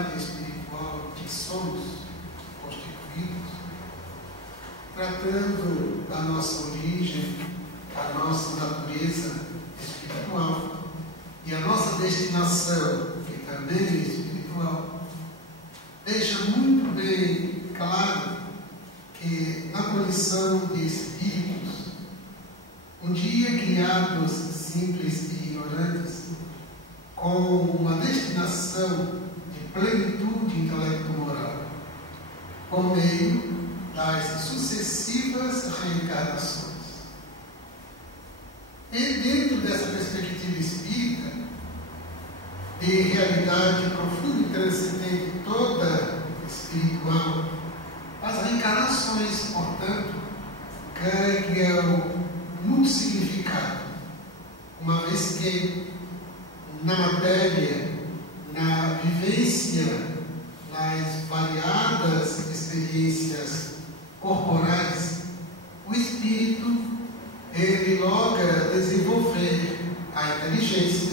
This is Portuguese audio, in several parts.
realidade espiritual que somos constituídos, tratando da nossa origem, da nossa natureza espiritual e a nossa destinação, que também é espiritual, deixa muito bem claro que na condição de espíritos, um dia criados simples e ignorantes, com uma destinação de plenitude intelecto-moral, por meio das sucessivas reencarnações. E dentro dessa perspectiva espírita, de realidade profunda e transcendente toda espiritual, as reencarnações, portanto, ganham muito significado, uma vez que na matéria, na vivência, nas variadas experiências corporais, o espírito ele logra desenvolver a inteligência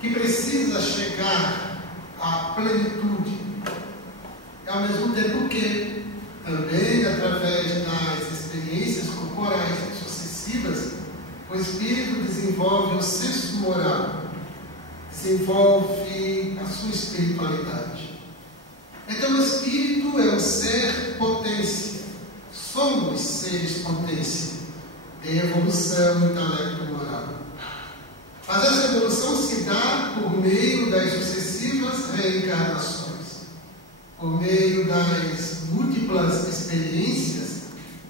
que precisa chegar à plenitude, ao mesmo tempo que também através das experiências corporais sucessivas o espírito desenvolve o senso moral, desenvolve a sua espiritualidade. Então o espírito é um ser potência, somos seres potência de evolução intelecto-moral. Mas essa evolução se dá por meio das sucessivas reencarnações, por meio das múltiplas experiências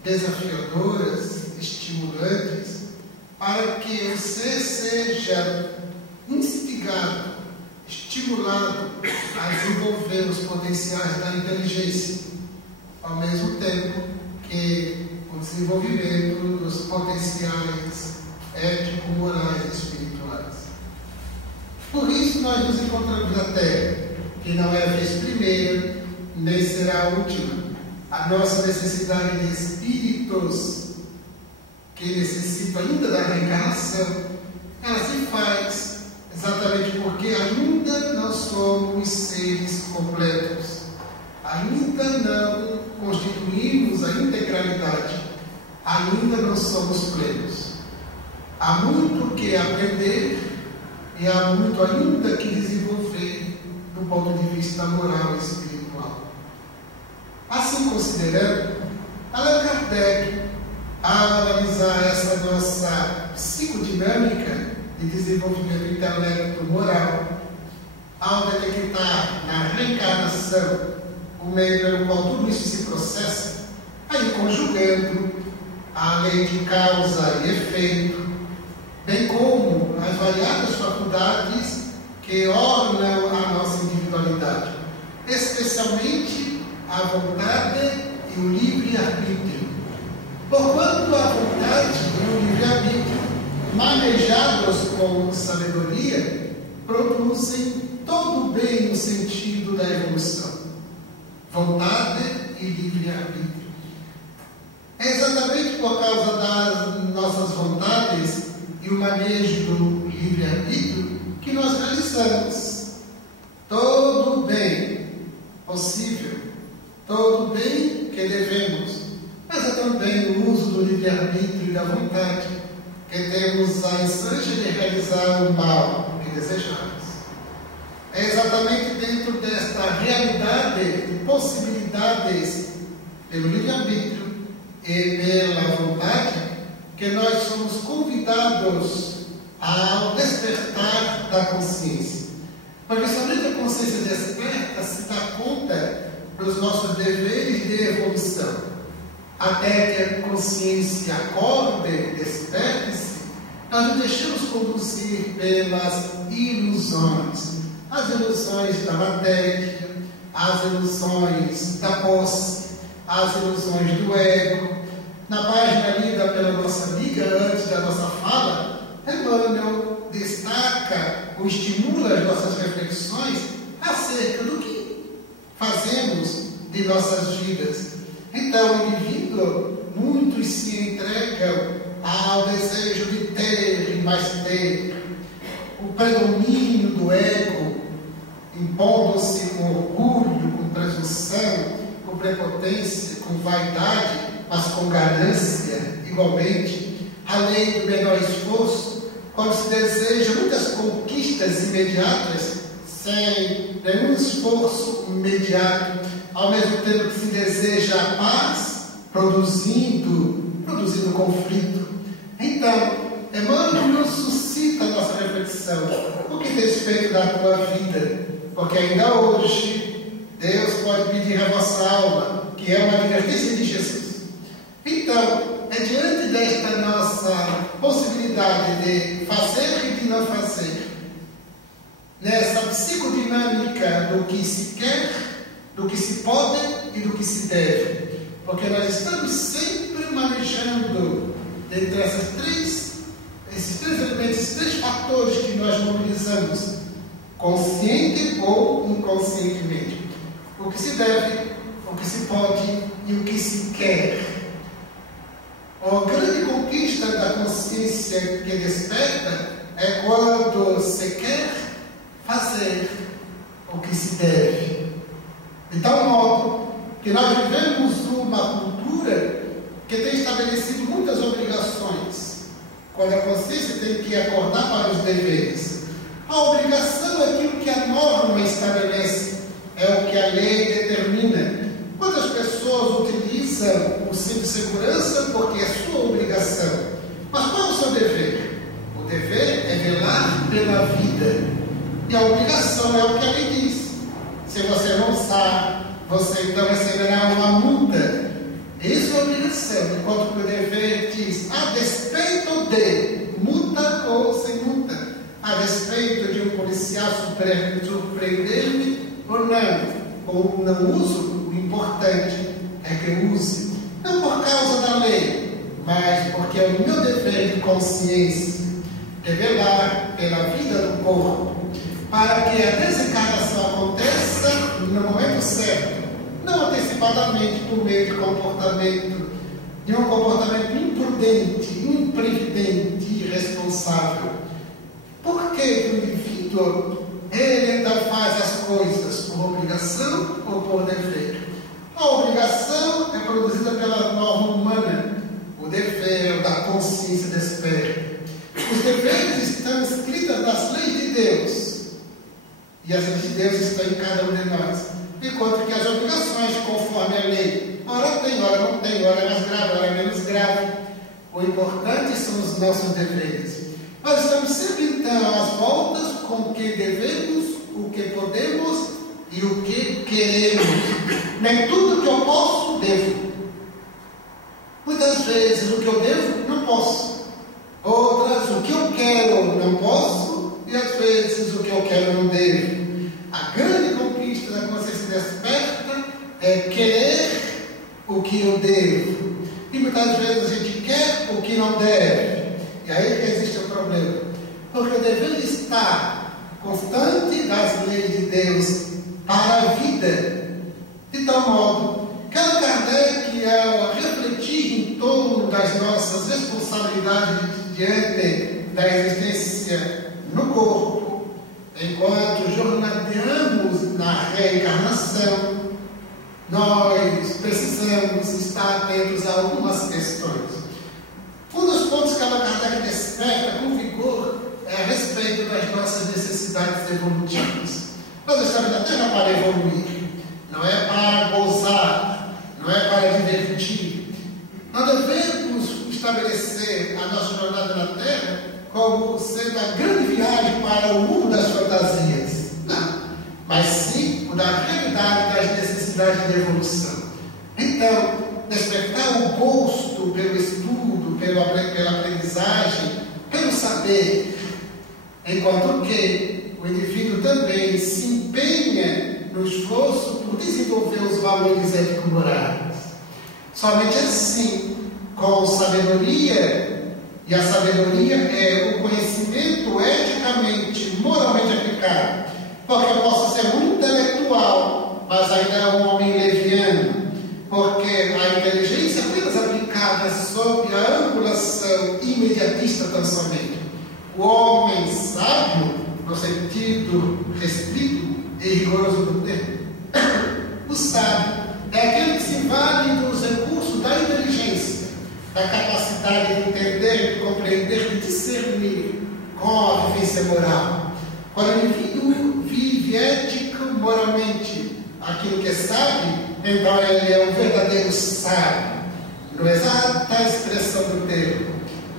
desafiadoras, estimulantes, para que o ser seja instigado, estimulado a desenvolver os potenciais da inteligência, ao mesmo tempo que o desenvolvimento dos potenciais ético-morais e espirituais. Por isso nós nos encontramos na Terra, que não é a vez primeira, nem será a última. A nossa necessidade de espíritos que necessitam ainda da reencarnação, ela se faz exatamente porque ainda não somos seres completos, ainda não constituímos a integralidade, ainda não somos plenos. Há muito que aprender e há muito ainda que desenvolver do ponto de vista moral e espiritual. Assim considerando, Allan Kardec, ao analisar essa nossa psicodinâmica de desenvolvimento intelecto-moral, ao detectar na reencarnação o meio pelo qual tudo isso se processa, aí conjugando a lei de causa e efeito, bem como as variadas faculdades que ornam a nossa individualidade, especialmente a vontade e o livre-arbítrio. Porquanto a vontade e o livre-arbítrio, manejados com sabedoria, produzem todo o bem no sentido da evolução. Vontade e livre-arbítrio. É exatamente por causa das nossas vontades e o manejo do livre-arbítrio que nós realizamos todo o bem possível, todo o bem que devemos, mas é também o uso do livre-arbítrio e da vontade que temos a insância de realizar o mal que desejamos. É exatamente dentro desta realidade de possibilidades pelo livre-arbítrio e pela vontade que nós somos convidados ao despertar da consciência. Porque somente a consciência desperta se dá conta dos nossos deveres de evolução. Até que a consciência acorde, desperte-se, nós nos deixamos conduzir pelas ilusões. As ilusões da matéria, as ilusões da posse, as ilusões do ego. Na página lida pela nossa amiga, antes da nossa fala, Emmanuel destaca ou estimula as nossas reflexões acerca do que fazemos de nossas vidas. Então, o indivíduo, muitos se entregam ao desejo de ter e mais ter, o predomínio do ego, impondo-se com orgulho, com presunção, com prepotência, com vaidade, mas com ganância, igualmente. A lei do menor esforço, quando se deseja muitas conquistas imediatas, sem nenhum esforço imediato, ao mesmo tempo que se deseja a paz, produzindo conflito. Então, Emmanuel nos suscita a nossa reflexão. O que tens feito da tua vida? Porque ainda hoje, Deus pode pedir à vossa alma, que é uma advertência de Jesus. Então, é diante desta nossa possibilidade de fazer e de não fazer, nessa psicodinâmica do que se quer, do que se pode e do que se deve, porque nós estamos sempre manejando entre esses três elementos, esses três fatores que nós mobilizamos, consciente ou inconscientemente: o que se deve, o que se pode e o que se quer. A grande conquista da consciência que desperta é quando se quer fazer o que se deve. De tal modo que nós vivemos uma cultura que tem estabelecido muitas obrigações, quando a consciência tem que acordar para os deveres. A obrigação é aquilo que a norma estabelece, é o que a lei determina. Quantas pessoas utilizam o cinto de segurança porque é sua obrigação? Mas qual é o seu dever? O dever é velar pela vida. E a obrigação é o que a lei diz. Se você não sabe, você então receberá uma multa. Isso é obrigação. Enquanto que o dever diz, a despeito de multa ou sem multa, a despeito de um policial surpreender-me ou não uso, o importante é que eu use, não por causa da lei, mas porque é o meu dever de consciência, de velar pela vida do corpo, para que a desencarnação aconteça no momento certo, não antecipadamente por meio de um comportamento imprudente, imprevidente e irresponsável. Por que o indivíduo ele então faz as coisas por obrigação ou por dever? A obrigação é produzida pela norma humana, o dever é o da consciência desperta. Os deveres estão escritos nas leis de Deus, e as leis de Deus estão em cada um de nós, enquanto que as obrigações, conforme a lei, ora tem, ora não tem, ora é mais grave, ora é menos grave. O importante são os nossos deveres. Nós estamos sempre então às voltas com o que devemos, o que podemos e o que queremos. Nem tudo que eu posso, devo. Muitas vezes o que eu devo, não posso. Outras, o que eu quero, não posso. E às vezes o que eu quero, não devo. A grande conquista da consciência desperta é querer o que eu devo. E muitas vezes a gente quer o que não deve. E aí que existe o problema. Porque o dever está constante das leis de Deus para a vida. De tal modo, que Allan Kardec, ao refletir em torno das nossas responsabilidades diante da existência no corpo, enquanto jornadeamos na reencarnação, nós precisamos estar atentos a algumas questões. Um dos pontos que Allan Kardec desperta com vigor é a respeito das nossas necessidades evolutivas. Nós estamos na Terra para evoluir, não é para gozar, não é para divertir. Nós devemos estabelecer a nossa jornada na Terra como sendo a grande viagem para o mundo das fantasias. Não, mas sim o da realidade das necessidades de evolução. Então, despertar o gosto pelo estudo, pela aprendizagem, pelo saber, enquanto que o indivíduo também se empenha no esforço por desenvolver os valores ético-morais. Somente assim, com sabedoria, e a sabedoria é o conhecimento eticamente, moralmente aplicado, porque eu posso ser muito intelectual, mas ainda é um homem leviano, porque a inteligência apenas aplicada sob a angulação imediatista tão somente. O homem sábio, no sentido restrito e rigoroso do termo, com a vivência moral. Quando o indivíduo vive ética moralmente aquilo que sabe, então ele é um verdadeiro sábio, não é exata a expressão do termo.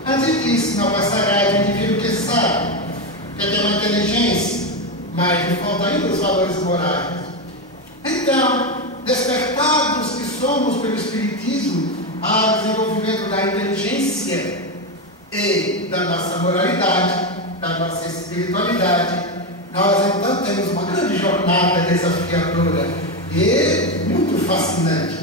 Antes disso, não passará de um indivíduo que sabe, que tem uma inteligência, mas lhe falta ainda os valores morais. Então, despertados que somos pelo Espiritismo ao desenvolvimento da inteligência e da nossa moralidade, da nossa espiritualidade, nós então temos uma grande jornada desafiadora e muito fascinante.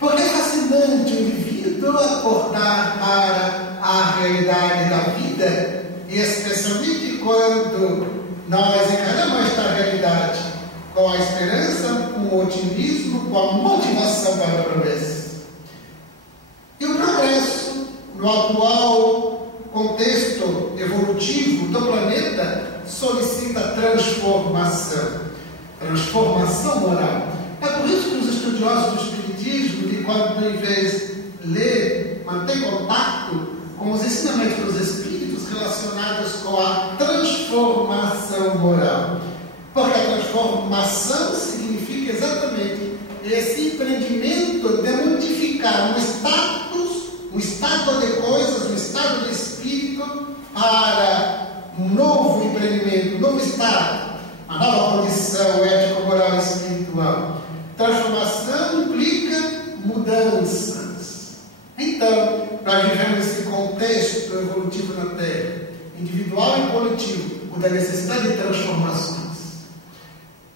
Porque é fascinante o indivíduo acordar para a realidade da vida, e especialmente quando nós encaramos esta realidade com a esperança, com o otimismo, com a motivação para o progresso. E o progresso, no atual contexto evolutivo do planeta, solicita transformação moral. É por isso que os estudiosos do Espiritismo, que quando em vez ler, mantém contato com os ensinamentos dos Espíritos relacionados com a transformação moral. Porque a transformação significa exatamente esse empreendimento de modificar um estado de coisas, um estado de espírito para um novo empreendimento, um novo estado, uma nova condição ético-moral e espiritual. Transformação implica mudanças. Então, nós vivemos esse contexto evolutivo na Terra, individual e coletivo, o da necessidade de transformações.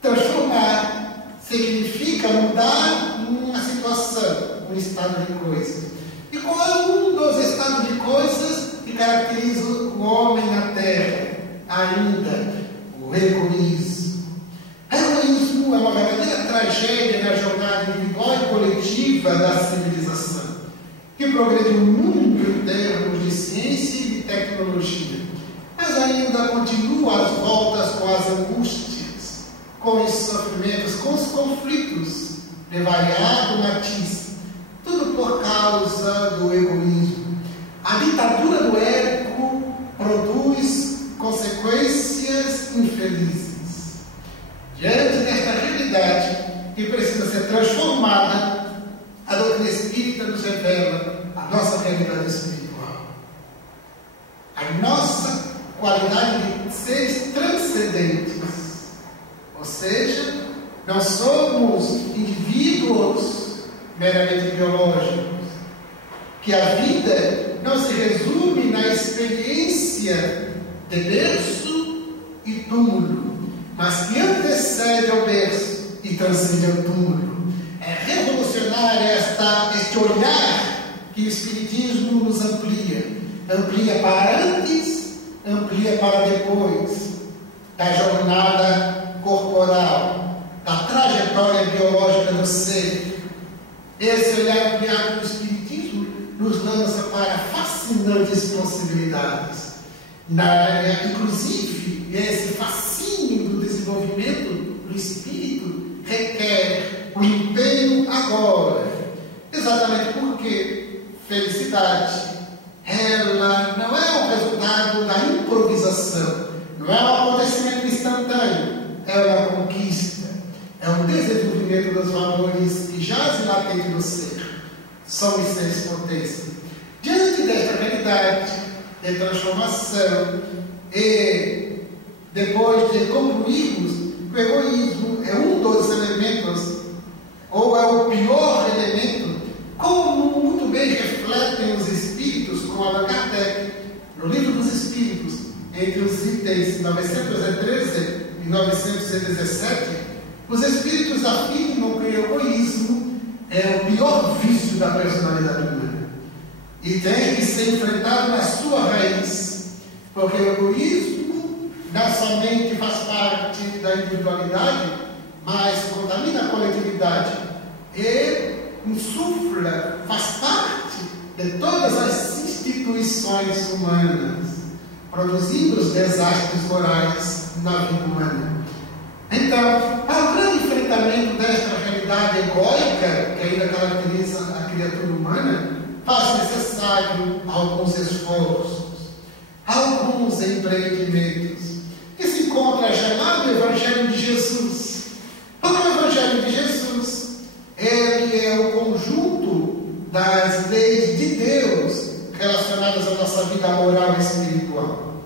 Transformar significa mudar uma situação, um estado de coisas. E qual é um dos estados de coisas que caracteriza o homem na Terra? Ainda o egoísmo. O egoísmo é uma verdadeira tragédia na jornada individual e coletiva da civilização, que progrediu muito em termos de ciência e de tecnologia, mas ainda continua às voltas com as angústias, com os sofrimentos, com os conflitos de variado matiz, tudo por causa do egoísmo. A ditadura do ego produz consequências infelizes. Diante desta realidade que precisa ser transformada, a doutrina espírita nos revela a nossa realidade espiritual, a nossa qualidade de seres transcendentes. Ou seja, não somos indivíduos meramente biológicos, que a vida não se resume na experiência de berço e túmulo, mas que antecede ao berço e transcende ao túmulo. É revolucionário este olhar que o Espiritismo nos amplia para antes, amplia para depois da jornada corporal, da trajetória biológica do ser. Esse olhar ampliado do Espiritismo nos lança para fascinantes possibilidades. Inclusive, esse fascínio do desenvolvimento do espírito requer o empenho agora. Exatamente porque felicidade, ela não é o resultado da improvisação, não é um acontecimento instantâneo, é uma conquista, é um desenvolvimento dos valores que jazem latente no ser. Somos seres potência. Diante desta realidade de transformação e depois de concluirmos que o egoísmo é um dos elementos, ou é o pior elemento, como muito bem refletem os Espíritos com Allan Kardec no Livro dos Espíritos, entre os itens 913 e 917, os Espíritos afirmam que o egoísmo é o pior vício da personalidade humana e tem que ser enfrentado na sua raiz, porque o egoísmo não somente faz parte da individualidade, mas contamina a coletividade e insufla, faz parte de todas as instituições humanas, produzindo os desastres morais na vida humana. Então, para o grande enfrentamento desta realidade egóica que ainda caracteriza a criatura humana, faz necessário alguns esforços, alguns bons empreendimentos, que se encontra já lá no Evangelho de Jesus. Porque o Evangelho de Jesus, ele é o conjunto das leis de Deus relacionadas à nossa vida moral e espiritual.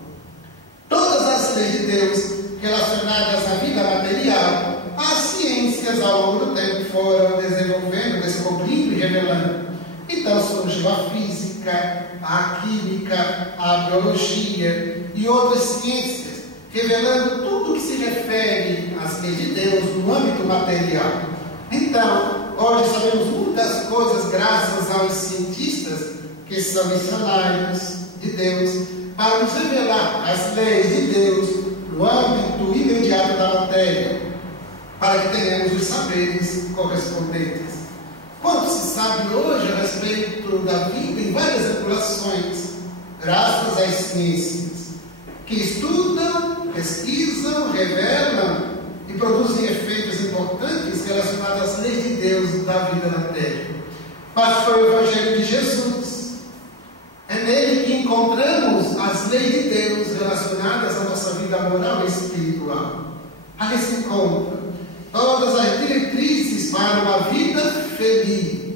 Todas as leis de Deus relacionadas à vida material, as ciências ao longo do tempo foram desenvolvendo, descobrindo e revelando. Então surgiu a física, a química, a biologia e outras ciências, revelando tudo o que se refere às leis de Deus no âmbito material. Então, hoje sabemos muitas coisas graças aos cientistas que são missionários de Deus, para nos revelar as leis de Deus no âmbito imediato da matéria, para que tenhamos os saberes correspondentes. Quanto se sabe hoje a respeito da vida em várias populações, graças às ciências, que estudam, pesquisam, revelam e produzem efeitos importantes relacionados às leis de Deus da vida na terra. Mas foi o Evangelho de Jesus. É nele que encontramos as leis de Deus relacionadas à nossa vida moral e espiritual. Ali se encontram todas as diretrizes para uma vida feliz,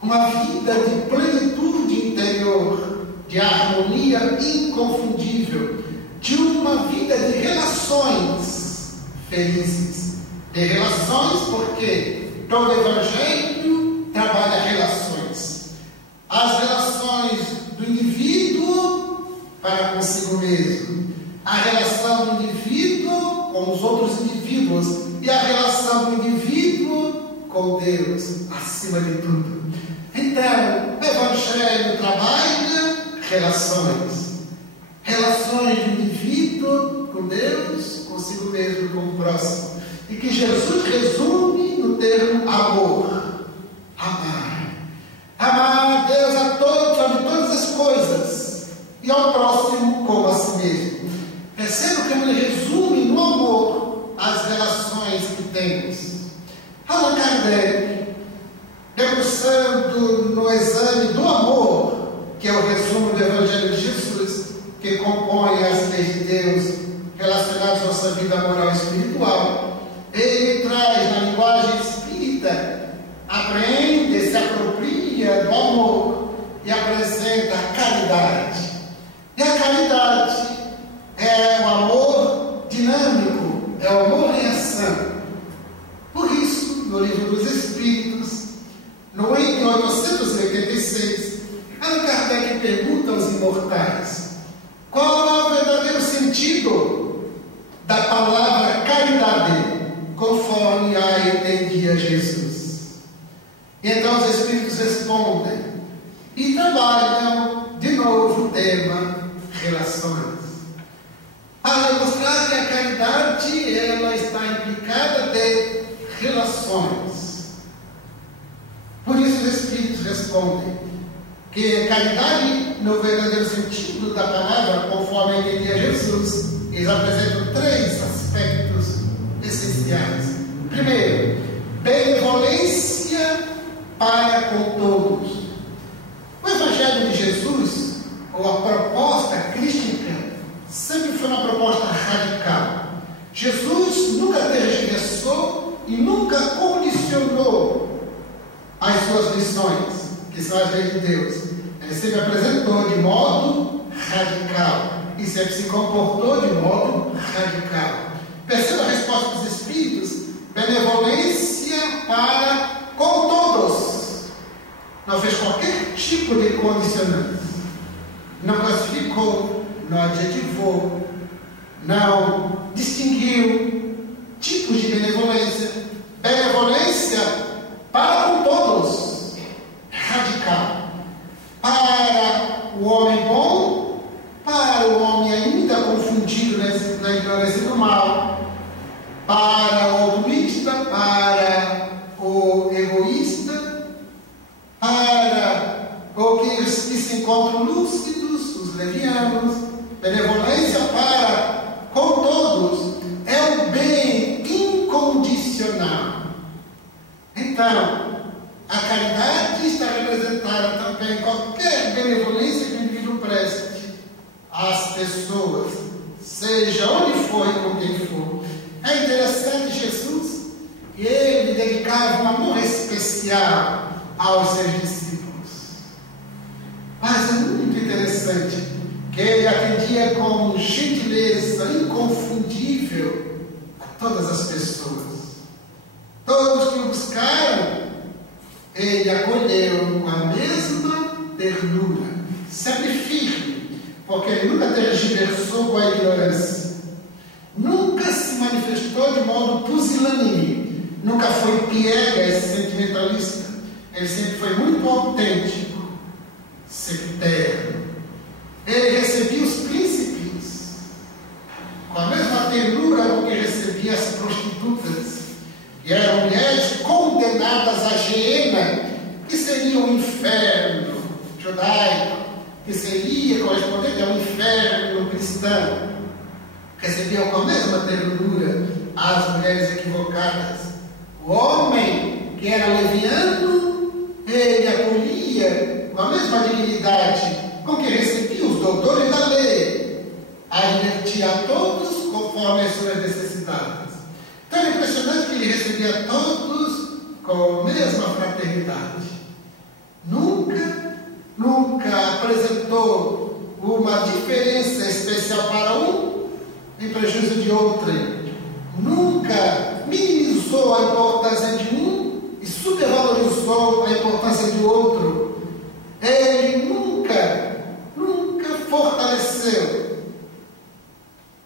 uma vida de plenitude interior, de harmonia inconfundível, de uma vida de relações felizes. De relações, porque todo Evangelho trabalha relações. As relações do indivíduo para consigo mesmo, a relação do indivíduo com os outros indivíduos e a relação do indivíduo com Deus, acima de tudo. Então, o Evangelho trabalha relações. Relações do indivíduo com Deus, consigo mesmo e com o próximo. E que Jesus resume no termo amor. Amar. Amar a Deus a todos, sobre todas as coisas, e ao próximo como a si mesmo. Perceba que ele resume no amor as relações que temos. Allan Kardec, debruçando no exame do amor, que é o resumo do Evangelho de Jesus, que compõe as leis de Deus relacionadas à nossa vida moral e espiritual, ele traz na linguagem espírita, apreende, se apropria do amor e apresenta a caridade. E a caridade é o amor dinâmico, é o amor em ação. Por isso, no Livro dos Espíritos, no item 886, Allan Kardec pergunta aos imortais: qual é o verdadeiro sentido da palavra caridade, conforme a entendia Jesus? E então os Espíritos respondem e trabalham de novo o tema relações, para mostrar que a caridade ela está implicada de relações. Por isso os Espíritos respondem que caridade, no verdadeiro sentido da palavra, conforme entendia Jesus, eles apresentam três aspectos essenciais. Primeiro, benevolência para com todos. O Evangelho de Jesus, ou a proposta crística, sempre foi uma proposta radical. Jesus nunca tergiversou e nunca condicionou as suas lições, que são as leis de Deus. Ele sempre apresentou de modo radical e sempre se comportou de modo radical. Perceba a resposta dos Espíritos: benevolência para com todos. Não fez qualquer tipo de condicionante. Não classificou, não adjetivou, não distinguiu tipos de benevolência. Benevolência para com todos. Radical. Para o homem bom, para o homem ainda confundido na ignorância do mal, para o altruísta, para o egoísta, para os que se encontram lúcidos, os levianos. Benevolência para com todos é o bem incondicional. Então, a caridade está representada também em qualquer benevolência que o indivíduo preste às pessoas, seja onde for e com quem for. É interessante, Jesus, que ele dedicava um amor especial aos seus discípulos. Mas é muito interessante que ele atendia com gentileza inconfundível a todas as pessoas. Todos que o buscaram, ele acolheu com a mesma ternura, sempre firme, porque ele nunca tergiversou com a ignorância, nunca se manifestou de modo pusilânime, nunca foi piegas e sentimentalista. Ele sempre foi muito autêntico, sectário. Ele recebia os príncipes com a mesma ternura com que recebia as prostitutas, e eram mulheres condenadas à Geena, que seria um inferno judaico, que seria correspondente ao inferno cristão. Recebiam com a mesma ternura as mulheres equivocadas. O homem que era leviano, ele acolhia com a mesma dignidade com que recebia os doutores da lei, advertia a todos conforme as suas necessidades. Então é impressionante que ele recebia todos com a mesma fraternidade. Nunca apresentou uma diferença especial para um em prejuízo de outrem. Nunca minimizou a importância de um e supervalorizou a importância de outro. Ele nunca fortaleceu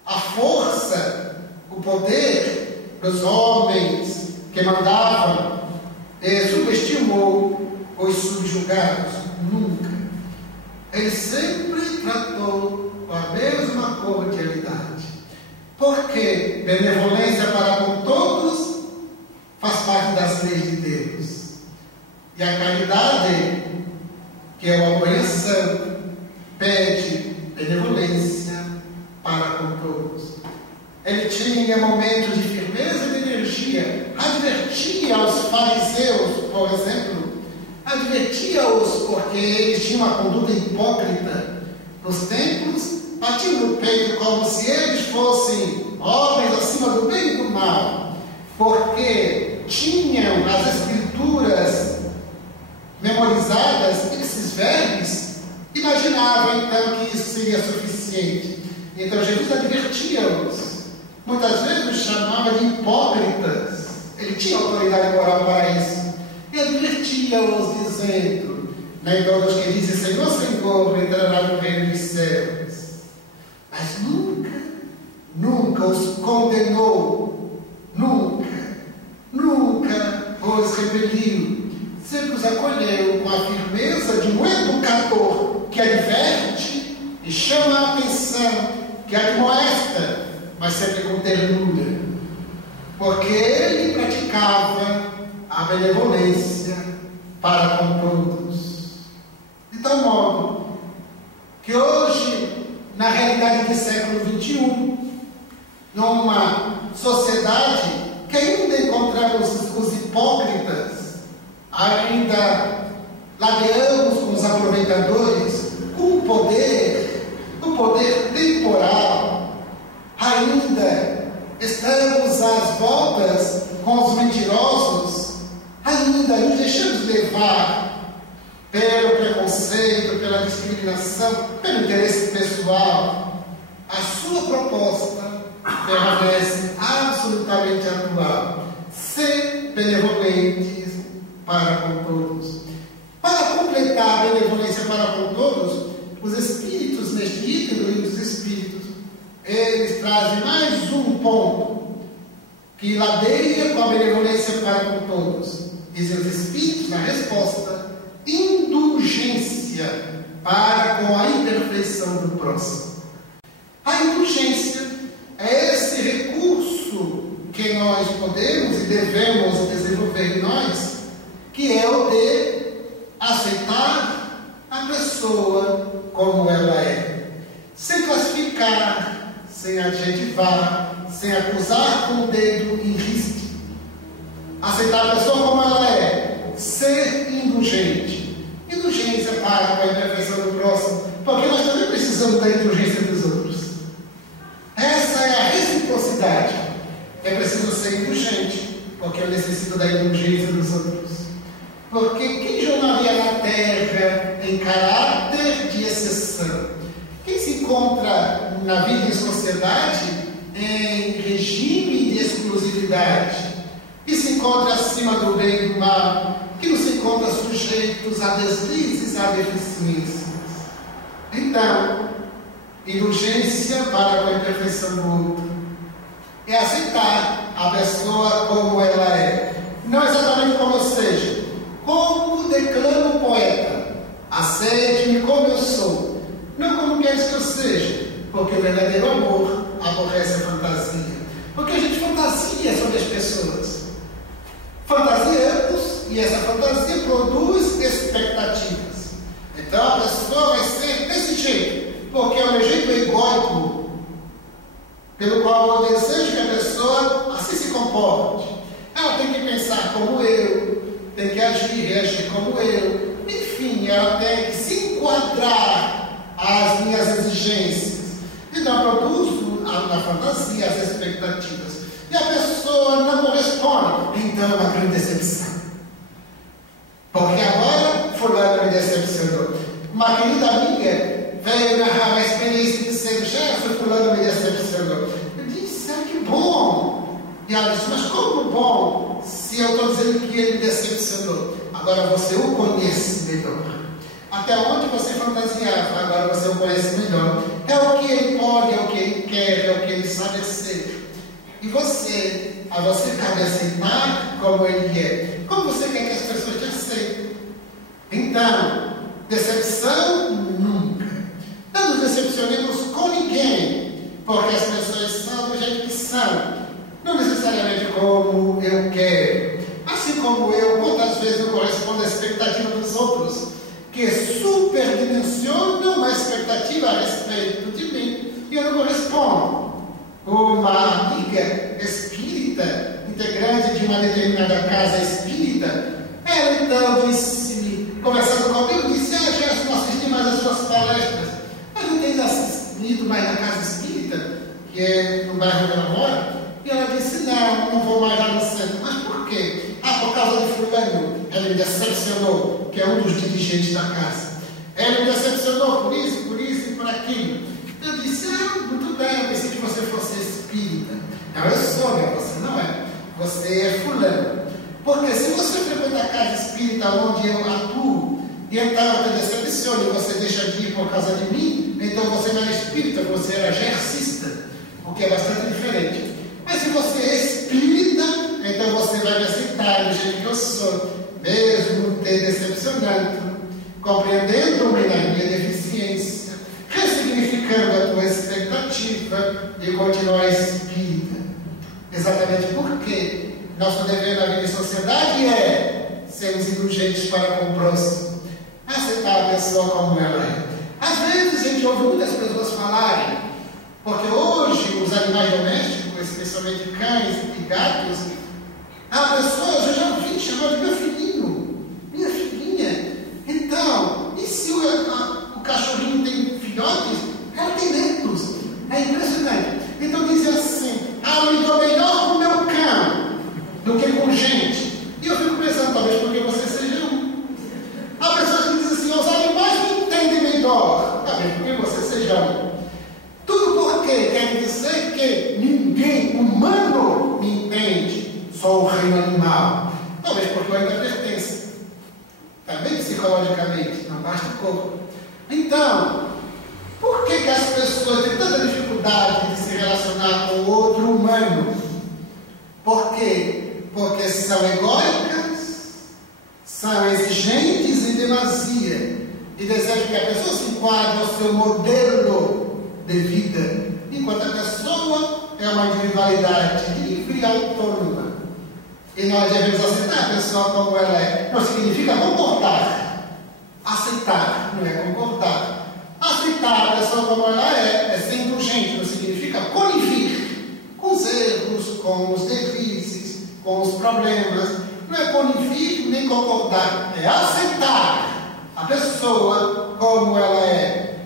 a força, o poder dos homens que mandavam e subestimou os subjugados. Nunca. Ele sempre tratou com a mesma cordialidade. Porque benevolência para com todos faz parte das leis de Deus. E a caridade, que é o amor em ação, pede benevolência para com todos. Ele tinha momentos de firmeza e de energia. Advertia aos fariseus, por exemplo, advertia-os porque eles tinham uma conduta hipócrita nos templos, batiam no peito como se eles fossem homens acima do bem e do mal, porque tinham as escrituras memorizadas, esses verbos, imaginavam então que isso seria suficiente. Então Jesus advertia-os, muitas vezes os chamava de hipócritas. Ele tinha autoridade moral para isso. E advertia-os dizendo: nem todos que dizem Senhor, Senhor entrará no reino dos céus. Mas nunca os condenou, nunca os repeliu. Sempre os acolheu com a firmeza de um educador que adverte e chama a atenção, que admoesta, mas sempre com ternura, porque ele praticava a benevolência para com todos. De tal modo que hoje, na realidade do século XXI, numa sociedade que ainda encontramos os hipócritas, ainda ladeamos com os aproveitadores, com o poder temporal, ainda estamos às voltas com os mentirosos, ainda nos deixamos levar pelo preconceito, pela discriminação, pelo interesse pessoal. A sua proposta permanece absolutamente atual. Ser benevolentes para com todos. Para completar a benevolência para com todos, os espíritos, neste item do livro dos Espíritos, eles trazem mais um ponto que ladeia com a benevolência para com todos. Dizem os Espíritos, na resposta: indulgência para com a imperfeição do próximo. A indulgência é esse recurso que nós podemos e devemos desenvolver em nós, que é o de aceitar a pessoa como ela é, sem classificar, sem adjetivar, sem acusar com o dedo em riste. Aceitar a pessoa como ela é, ser indulgente. Indulgência para com a imperfeição do próximo, porque nós também precisamos da indulgência ser indulgente, porque eu necessito da indulgência dos outros. Porque quem jornaria na Terra em caráter de exceção? Quem se encontra na vida em sociedade em regime de exclusividade? Que se encontra acima do bem e do mal? Que não se encontra sujeitos a deslizes, a deficiências? Então, indulgência para com a imperfeição do outro é aceitar a pessoa como ela é, não exatamente como eu seja, como declama o poeta: aceite-me como eu sou, não como queres que eu seja, porque o verdadeiro amor aborrece a fantasia, porque a gente fantasia sobre as pessoas, fantasiamos, e essa fantasia produz expectativas. Então a pessoa vai ser desse jeito, porque é o meu jeito egóico pelo qual eu desejo que a pessoa assim se comporte. Ela tem que pensar como eu, tem que agir, reagir como eu. Enfim, ela tem que se enquadrar às minhas exigências. Então eu produzo na fantasia as expectativas. E a pessoa não corresponde. Então é uma grande decepção. Porque agora fulano me decepcionou. Uma querida amiga veio narrar uma experiência de ser chefe, fulano me decepcionou. Eu disse: ah, que bom! E ela disse: mas como bom, se eu estou dizendo que ele me decepcionou? Agora você o conhece melhor. Até onde você fantasiava, agora você o conhece melhor. É o que ele pode, é o que ele quer, é o que ele sabe ser. E a você cabe aceitar como ele é. Como você quer que as pessoas te aceitem? Então, decepção nunca. Não nos decepcionemos com ninguém, porque as pessoas são do jeito que são, não necessariamente como eu quero. Assim como eu, quantas vezes eu correspondo à expectativa dos outros, que superdimensionam a expectativa a respeito de mim, e eu não correspondo. Uma amiga espírita, integrante de uma determinada casa espírita, ela então disse, conversando comigo, disse: ah, já não assisti mais as suas palestras. Mas não tens assistido mais na casa espírita, que é no bairro onde ela mora? E ela disse: não vou mais lá no centro. Mas por quê? Ah, por causa de fulano. Ela me decepcionou, que é um dos dirigentes da casa. Ela me decepcionou por isso e por aquilo. Eu disse: ah, muito bem, eu pensei que você fosse espírita. Não, eu sou, mas você não é. Você é fulano. Porque se você frequenta a casa espírita onde eu atuo, e então eu te decepciono e você deixa de ir por causa de mim, então você não é espírita, você era exercista, o que é bastante diferente. Mas se você é espírita, então você vai me aceitar do jeito que eu sou, mesmo te decepcionando, compreendendo-me na minha deficiência, ressignificando a tua expectativa de continuar espírita. Exatamente porque nosso dever na vida em sociedade é sermos indulgentes para com o próximo, aceitar a pessoa como ela é. Às vezes a gente ouve muitas pessoas falarem, porque hoje os animais domésticos, especialmente cães e gatos, a pessoa, eu já vi chamar de meu filhinho, minha filhinha. Então, e se o cachorrinho tem filhotes, ela tem netos. É impressionante. Então dizem assim: ah, eu me dou melhor com o meu cão do que com gente. E eu fico pensando, talvez porque você seja um. Há pessoas que dizem assim: os animais me entendem melhor, talvez porque você seja um. Tudo porque quer dizer que ninguém humano me entende, só o reino animal. Talvez porque eu ainda pertenço, também psicologicamente, não basta o corpo. Então, por que as pessoas têm tanta dificuldade de se relacionar com o outro humano? Por quê? Porque são egóicas, são exigentes em demasia e desejam que a pessoa se enquadre ao seu modelo de vida, enquanto a pessoa é uma individualidade livre e autônoma. E nós devemos aceitar a pessoa como ela é. Não significa concordar. Aceitar não é concordar. Aceitar a pessoa como ela é ser indulgente, não significa conivir com os erros, com os deslizes, com os problemas. Não é conivir nem concordar, é aceitar a pessoa como ela é.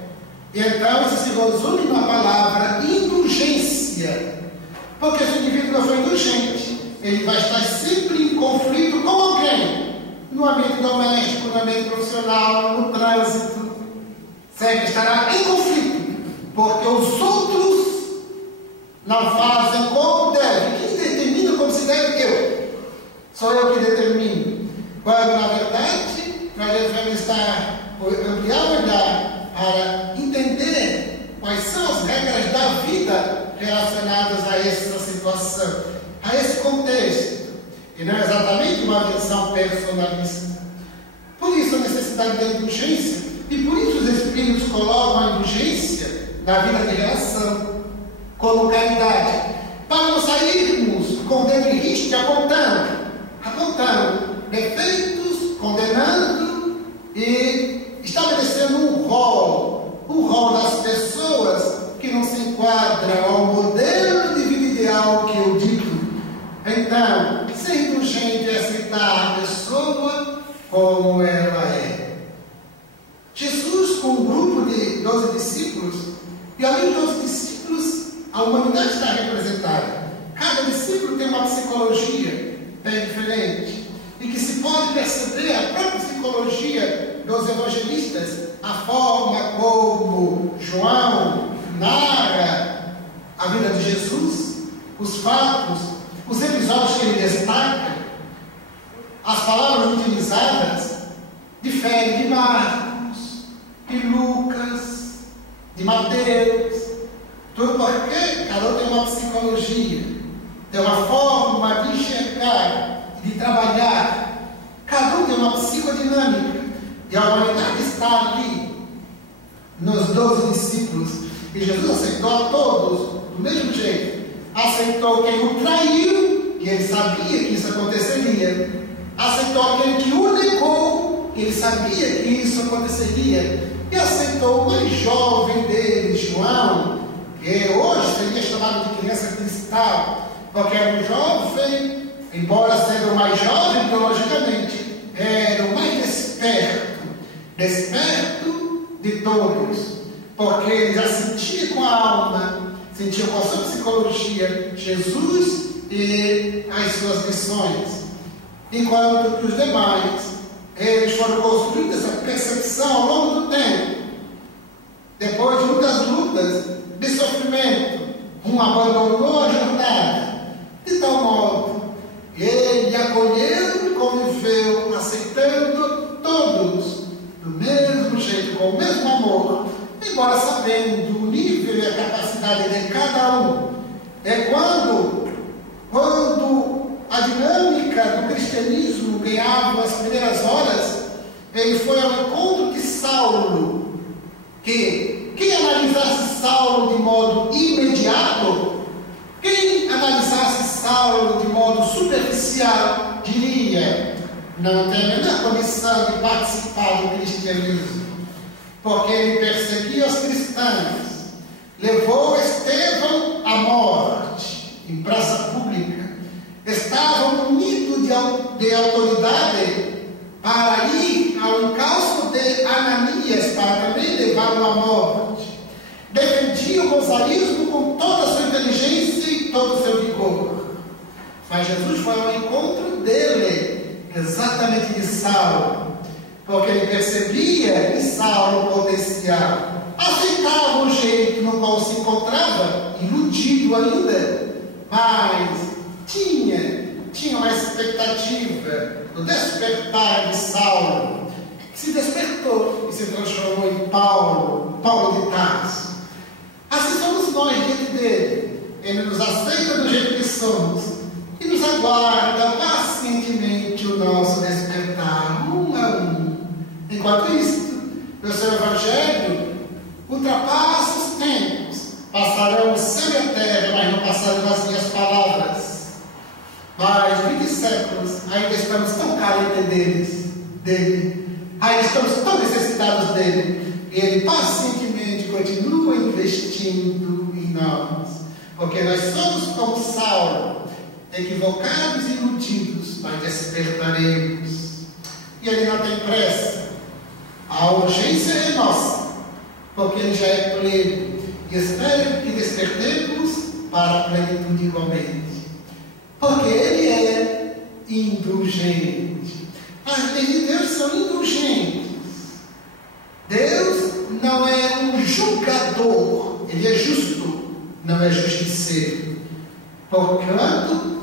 E então isso se resume na palavra indulgência, porque esse indivíduo não foi indulgente. ele vai estar sempre em conflito com alguém, no ambiente doméstico, no ambiente profissional, no trânsito, sempre estará em conflito, porque os outros não fazem como deve. Quem determina como se deve? Eu. Sou eu que determino. Quando, na verdade, nós devemos ampliar o olhar para entender quais são as regras da vida relacionadas a essa situação, a esse contexto, e não exatamente uma visão personalista. Por isso a necessidade da indulgência, e por isso os Espíritos colocam a indulgência na vida de relação, como caridade, para não sairmos com o dedo em riste apontando defeitos, condenando e estabelecendo um rol das pessoas que não se enquadra ao modelo de vida ideal que eu digo. Então, ser indulgente é aceitar a pessoa como ela é. Jesus, com um grupo de 12 discípulos, e além dos 12 discípulos, a humanidade está representada. Cada discípulo tem uma psicologia bem diferente, e que se pode perceber a própria psicologia dos evangelistas, a forma como João narra a vida de Jesus, os fatos, os episódios que ele destaca, as palavras utilizadas, diferem de Marcos, de Lucas, de Mateus. Tudo porque cada um tem uma psicologia, tem uma forma de enxergar, de trabalhar. Cada um tem uma psicodinâmica. E a humanidade está ali, nos 12 discípulos. E Jesus aceitou a todos do mesmo jeito. Aceitou quem o traiu, e ele sabia que isso aconteceria. Aceitou aquele que o negou, e ele sabia que isso aconteceria. E aceitou o mais jovem dele, João, que hoje seria chamado de criança cristal, porque era um jovem, embora sendo o mais jovem biologicamente, era o mais desperto de todos, porque ele já sentia com a alma, sentia com a sua psicologia Jesus e as suas lições, enquanto que os demais, eles foram construindo essa percepção ao longo do tempo, depois de muitas lutas, de sofrimento, um abandonou a jornada, de tal modo ele acolheu e conviveu, aceitando todos do mesmo jeito, com o mesmo amor, embora sabendo o nível e a capacidade de cada um. É quando a dinâmica do cristianismo ganhava as primeiras horas, ele foi ao encontro de Saulo, que quem analisasse Saulo de modo imediato, quem analisasse Saulo de modo superficial, diria: não tem a menor condição de participar do cristianismo, porque ele perseguia os cristãos, levou Estevão à morte em praça pública, estava munido de autoridade para ir ao encalço de Ananias, para também levá-lo à morte. Defendia o rosarismo com toda a sua inteligência e todo o seu vigor. Mas Jesus foi ao encontro dele, exatamente de Saulo, porque ele percebia em Saulo o potencial, aceitava o jeito no qual se encontrava, iludido ainda, mas tinha uma expectativa do despertar de Saulo, que se despertou e se transformou em Paulo de Tarso. Assim somos nós diante dele. Ele nos aceita do jeito que somos e nos aguarda pacientemente o nosso despertar, um a um. Enquanto isso, o seu Evangelho ultrapassa os tempos. Passarão o céu e a terra, mas não passarão as minhas palavras. Mais de 20 séculos, ainda estamos tão carentes dele, ainda estamos tão necessitados dele. E ele pacientemente continua investindo em nós, porque nós somos como Saulo, equivocados e iludidos, mas despertaremos. E ele não tem pressa. A urgência é nossa, porque ele já é pleno, e espero que despertemos para a plenitude igualmente. Porque ele é indulgente. As leis de Deus são indulgentes. Deus não é um julgador, Ele é justo, não é justiceiro. Portanto,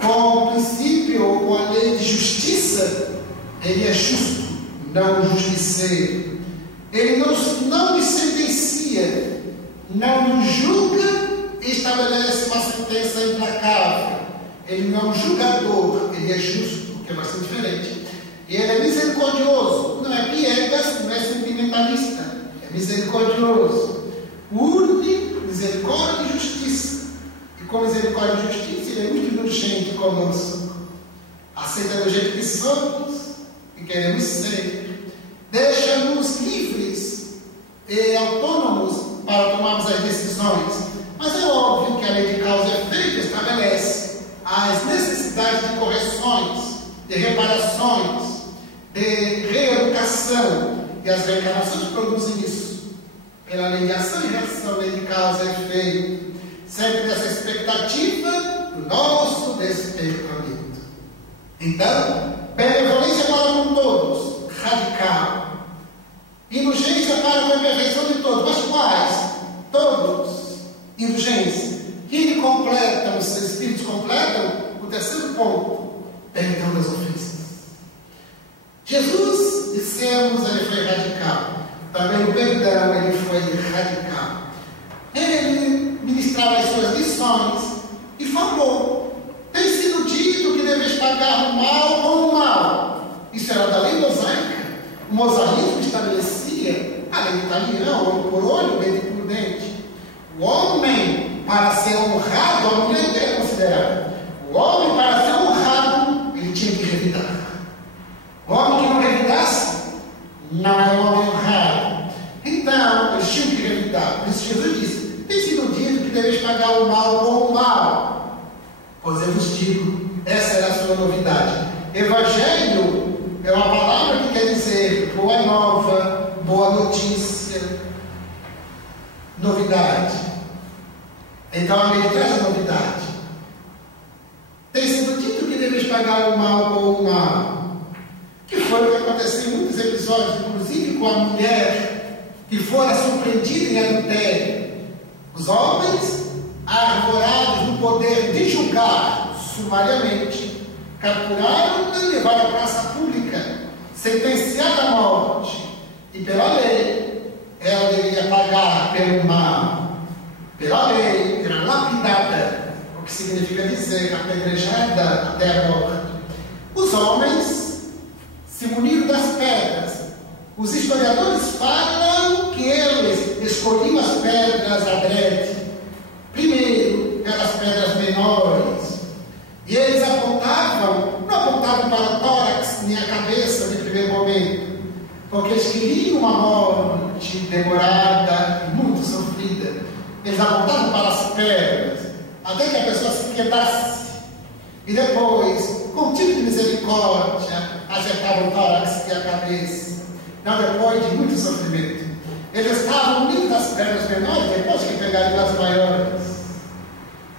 com o princípio ou com a lei de justiça, Ele é justo, não justiceiro. Ele não nos sentencia, não nos julga e estabelece uma sentença implacável. Ele não é um julgador, Ele é justo, que é bastante diferente. E Ele é misericordioso, não é piegas, não é sentimentalista, é misericordioso. Une misericórdia e justiça. E com misericórdia e justiça, Ele é muito indulgente conosco. Aceita do jeito que somos e queremos ser. Deixa-nos livres e autônomos para tomarmos as decisões. Mas é óbvio que a lei de causa e efeito estabelece as necessidades de correções, de reparações, de reeducação. E as reencarnações produzem isso. Pela lei de ação e reação, lei de causa e efeito. Sempre dessa expectativa do nosso despertamento. Então, benevolência para com todos, radical. Indulgência para com a imperfeição de todos. Mas quais? Todos. Indulgência. Que ele completa, os seus espíritos completam o terceiro ponto, perdão das ofensas. Jesus, dissemos, ele foi radical. Também o perdão, ele foi radical. Ele ministrava as suas lições e falou: tem sido dito que deveis pagar o mal com o mal. Isso era da lei mosaica. O mosaísmo estabelecia a lei italiana, olho por olho, dente por dente. O homem, para ser honrado, a mulher é considerada. O homem, para ser honrado, ele tinha que revidar. O homem que não revidasse, não é um homem honrado. Então, eles tinham que revidar. Por isso Jesus disse: tem sido dito que deveis pagar o mal com o mal. Pois eu vos digo, essa era a sua novidade. Evangelho é uma palavra que quer dizer boa nova, boa notícia, novidade. Então a lei traz a novidade. Tem sido dito que deveis pagar o mal com o mal. Que foi o que aconteceu em muitos episódios, inclusive com a mulher que fora surpreendida em adultério. Os homens, arvorados no poder de julgar sumariamente, capturaram e levaram à praça pública, sentenciada à morte. E pela lei, ela deveria pagar pelo mal. Pela lei, era lapidada, o que significa dizer apedrejada até a morte. Os homens se muniram das pedras. Os historiadores falam que eles escolhiam as pedras adrede. Primeiro, aquelas pedras menores. E eles apontavam, não apontavam para o tórax nem a cabeça no primeiro momento, porque eles queriam uma morte demorada e muito sofrida. Eles apontavam para as pedras, até que a pessoa se quedasse. E depois, com um tipo de misericórdia, ajeitavam o tórax e a cabeça. Não depois de muito sofrimento. Eles estavam unidos das pedras menores, depois que pegariam as maiores.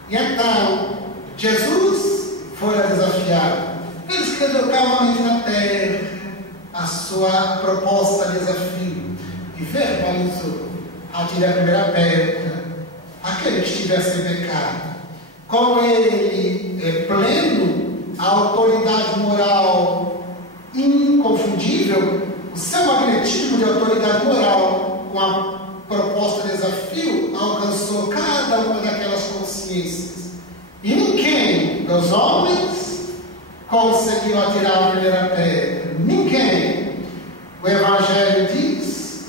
E então, Jesus foi desafiado. Ele escreveu calmamente na terra a sua proposta de desafio e verbalizou: atire a primeira pedra aquele que estivesse em pecado. Com ele é pleno, a autoridade moral inconfundível, o seu magnetismo de autoridade moral, com a proposta de desafio, alcançou cada uma daquelas consciências. E ninguém dos homens conseguiu atirar a primeira pedra. Ninguém. O Evangelho diz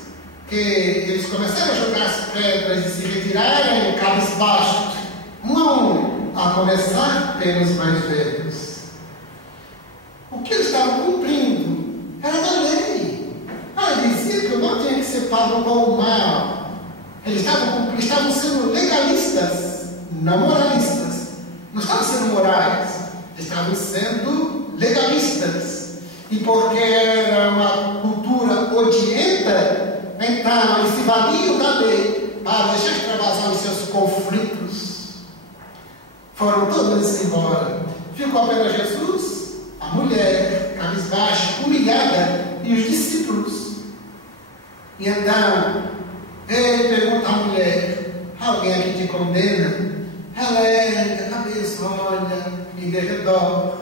que eles começaram a jogar as pedras e se retirarem cabisbaixos, um a um, a começar pelos mais velhos. O que eles estavam cumprindo era da lei. Ela dizia que eu não tinha que ser pago com o mal. Eles estavam sendo legalistas, não moralistas. Não estavam sendo morais, estavam sendo legalistas. E porque era uma cultura odienta, então eles se valiam da lei para deixar extravasar os seus conflitos. Foram todos embora. Ficou apenas Jesus a mulher, cabisbaixa, humilhada, e os discípulos. E então, ele pergunta à mulher: alguém aqui te condena? Ela ergue a cabeça, olha, ninguém redor.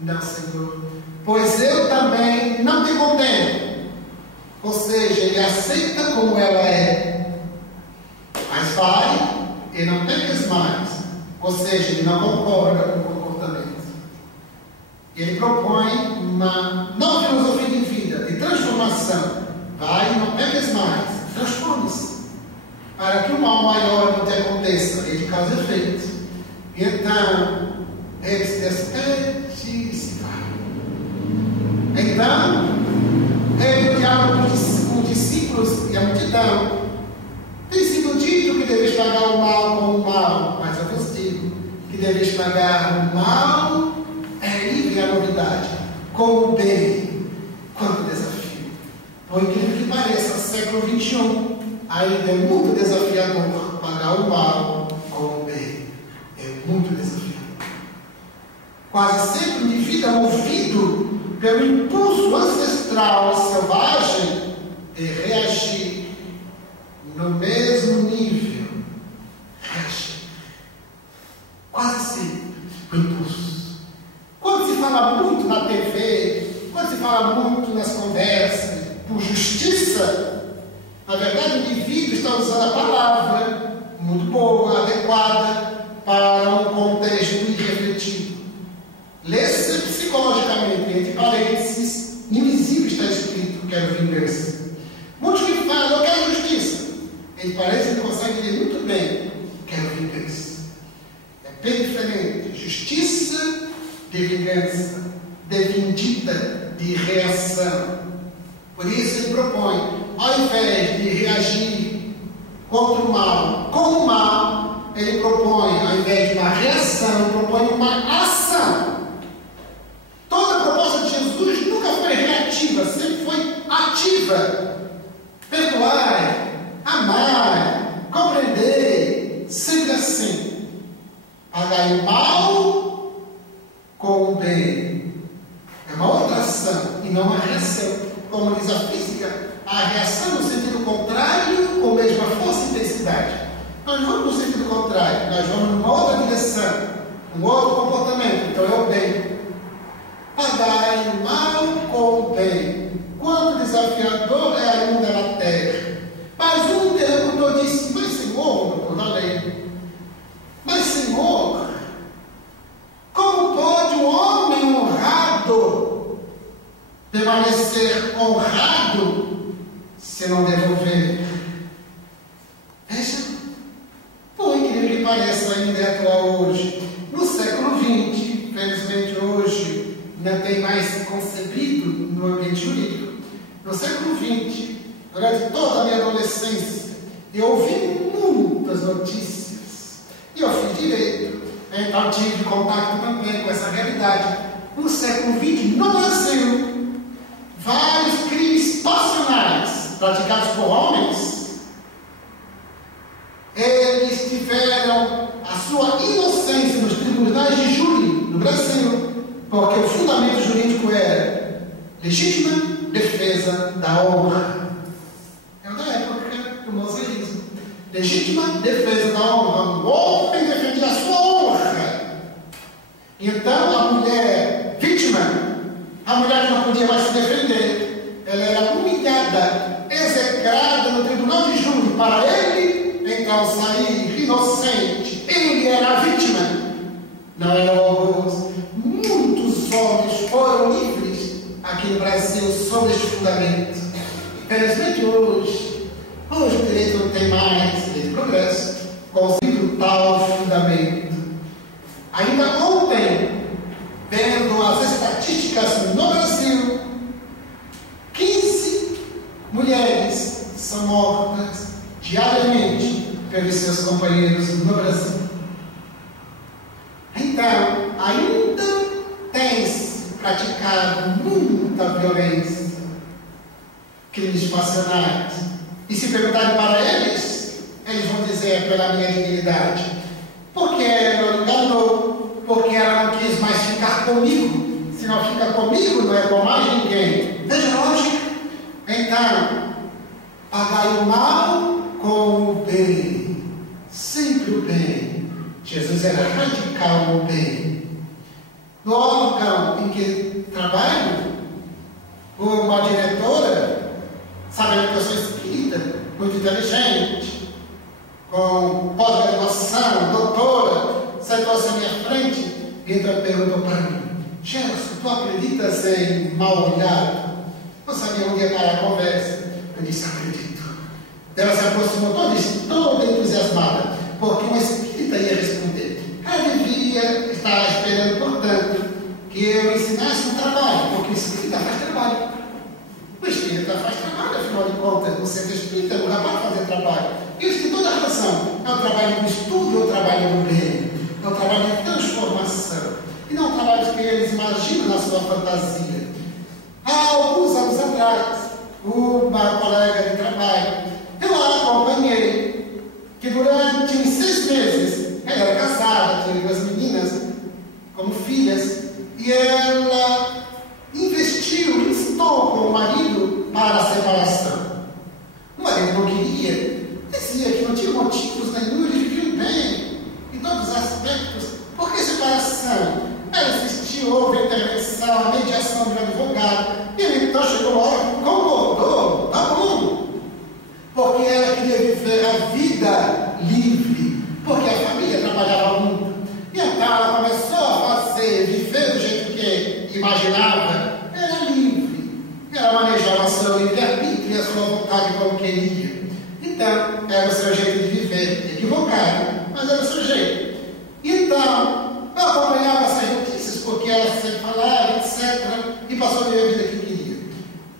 Não, Senhor, pois eu também não te condeno. Ou seja, ele aceita como ela é, mas vai e não peques mais. Ou seja, ele não concorda com o comportamento. Ele propõe uma nova filosofia de vida, de transformação. Vai e não peques mais, transforme-se, para que o mal maior não te aconteça. Ele causa efeito. E então, ele se despede e se vai. Então, ele dialoga com os discípulos e a multidão. Tem sido dito que deveis pagar o mal com o mal, mas eu vos digo que deveis pagar o mal, é livre a novidade, com o bem. Quanto desafio! Por incrível que pareça, século XXI, ainda é muito desafiador pagar o mal com o bem. É muito desafiador. Quase sempre o indivíduo é movido pelo impulso ancestral selvagem de reagir no mesmo nível. Reagir. Quase sempre o impulso. Quando se fala muito na TV, quando se fala muito nas conversas por justiça, na verdade o indivíduo está usando a palavra muito boa, adequada para um contexto irrefletido. Lê-se psicologicamente, entre parênteses, invisível está escrito: quero vingança. Muitos que falam: eu quero justiça. Entre parênteses, ele consegue ler muito bem: quero vingança. É bem diferente. Justiça de vingança, de vindita, de reação. Por isso ele propõe, ao invés de reagir contra o mal com o mal, ele propõe, ao invés de uma reação, ele propõe uma ação. Toda a proposta de Jesus nunca foi reativa, sempre foi ativa. Perdoai, amai, compreender, sempre assim. Pagai o mal com o bem. É uma outra ação e não uma reação. Como diz a física, a reação no sentido contrário com a mesma força e intensidade. Nós vamos no sentido contrário, nós vamos numa outra direção, um outro comportamento. Então é o bem. Pagai o mal com o bem. Quanto desafiador é ainda na terra. Mas um interlocutor disse: mas Senhor, doutor da lei, mas Senhor, como pode um homem honrado permanecer honrado se não devolver? Veja, por incrível que pareça, ainda é atual hoje. No século XX, infelizmente hoje, não tem mais se concebido no ambiente jurídico. No século XX, durante toda a minha adolescência, eu ouvi muitas notícias. E eu fiz direito. Então tive contato também com essa realidade. No século XX, no Brasil, vários crimes passionais praticados por homens, eles tiveram a sua inocência nos tribunais de júri no Brasil, porque o fundamento jurídico era legítima defesa da honra. É da época do mozerismo. Legítima defesa da honra. O homem defendia a sua honra. Então a mulher vítima, a mulher que não podia mais se defender, ela era humilhada, execrada no tribunal de júri. Para ele, então, sair inocente. Ele era a vítima, não era o algoz. Muitos homens foram livres aqui no Brasil sob este fundamento. Infelizmente hoje o direito não tem mais esse progresso, conseguindo tal fundamento. Ainda ontem, vendo as estatísticas no Brasil, 15 mulheres são mortas diariamente pelos seus companheiros no Brasil. Então, ainda tem-se praticado muita violência, crimes passionais. E se perguntarem para eles, eles vão dizer: é pela minha dignidade. Porque ela me enganou, porque ela não quis mais ficar comigo. Se não fica comigo, não é com mais ninguém. Veja a lógica. Então, pagai o mal com o bem. Sempre o bem. Jesus era radical no bem. No órgão em que trabalho, uma diretora, sabendo que eu sou espírita, muito inteligente, com pós-graduação, doutora, sentou-se à minha frente e então perguntou para mim: Gerson, tu acreditas em mal olhado? Não sabia onde ia parar a conversa. Eu disse: acredito. Ela se aproximou toda entusiasmada, porque um espírita ia responder. Ela devia estar esperando, portanto, que eu ensinasse um trabalho, porque o espírita faz trabalho. O espírita faz trabalho, afinal de contas, no centro espírita não dá para fazer trabalho. E eles têm toda a razão. É o trabalho do estudo, é o trabalho do bem, é o trabalho de transformação. E não o trabalho que eles imaginam na sua fantasia. Há alguns anos atrás, uma colega de trabalho, eu a acompanhei, que durante uns 6 meses, ela era casada, tinha 2 meninas como filhas, e ela investiu, instou com o marido para a separação. O marido não queria, dizia que não tinha motivos nenhum, eles viviam bem, em todos os aspectos. Por que separação? Ela insistiu, houve a intervenção, a mediação do advogado, e ele então chegou logo, concordou, tá bom. Porque ela queria viver a vida livre, porque a família trabalhava muito. E então ela começou a viver do jeito que imaginava, era livre. Ela manejava o seu livre-arbítrio e a sua vontade como queria. Então, era o seu jeito de viver, equivocado, mas era o seu jeito. Então, eu acompanhava essas notícias, porque ela sempre falava, etc., e passou a viver a vida que queria.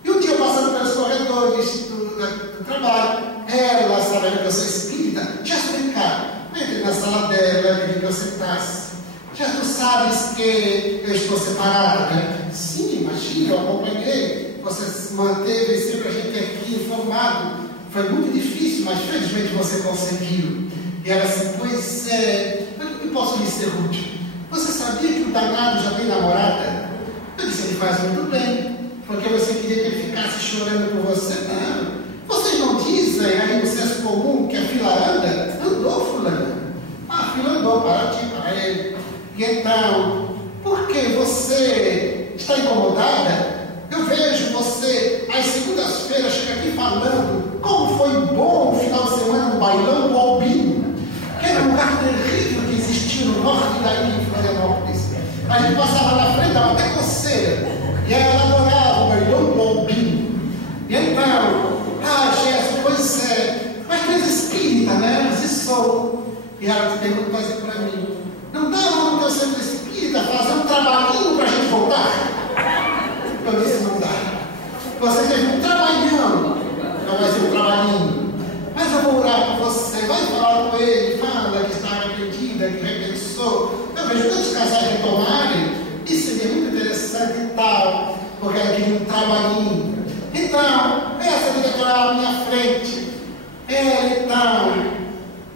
E um dia, eu passando pelos corredores do trabalho, ela, sabendo que eu sou espírita, já vem cá, entrei na sala dela, pedi que eu sentasse. Já tu sabes que eu estou separada, né? Sim, imagina, eu acompanhei. Você manteve sempre a gente aqui informado. Foi muito difícil, mas felizmente você conseguiu. E ela assim: pois é, eu posso lhe ser útil. Você sabia que o danado já tem namorada? Eu disse: ele faz muito bem, porque você queria que ele ficasse chorando por você? Não. Vocês não dizem aí no senso comum que a fila anda? Andou, fulana. A fila andou para ti, para ele. E então, por que você está incomodada? Eu vejo você, às segundas-feiras, chega aqui falando como foi bom o final de semana no bailão do Albino, que era um lugar terrível que existia no norte daí, em Florianópolis. A gente passava na frente, dava até coceira, e ela adorava o bailão do Albino. E então, Gerson, pois é, mas tu és espírita, né? Mas isso sou. E ela perguntou assim para mim: não dá no teu centro espírita fazer um trabalhinho para a gente voltar? Eu disse: não dá. Você teve um trabalhão, não vai ser um trabalhinho. Mas eu vou orar por você, vai falar com ele, fala que está arrependida, que repensou. Eu vejo tantos casais retomarem, e seria muito interessante e tal, porque ela queria um trabalhinho. Então, essa diretora à minha frente, então,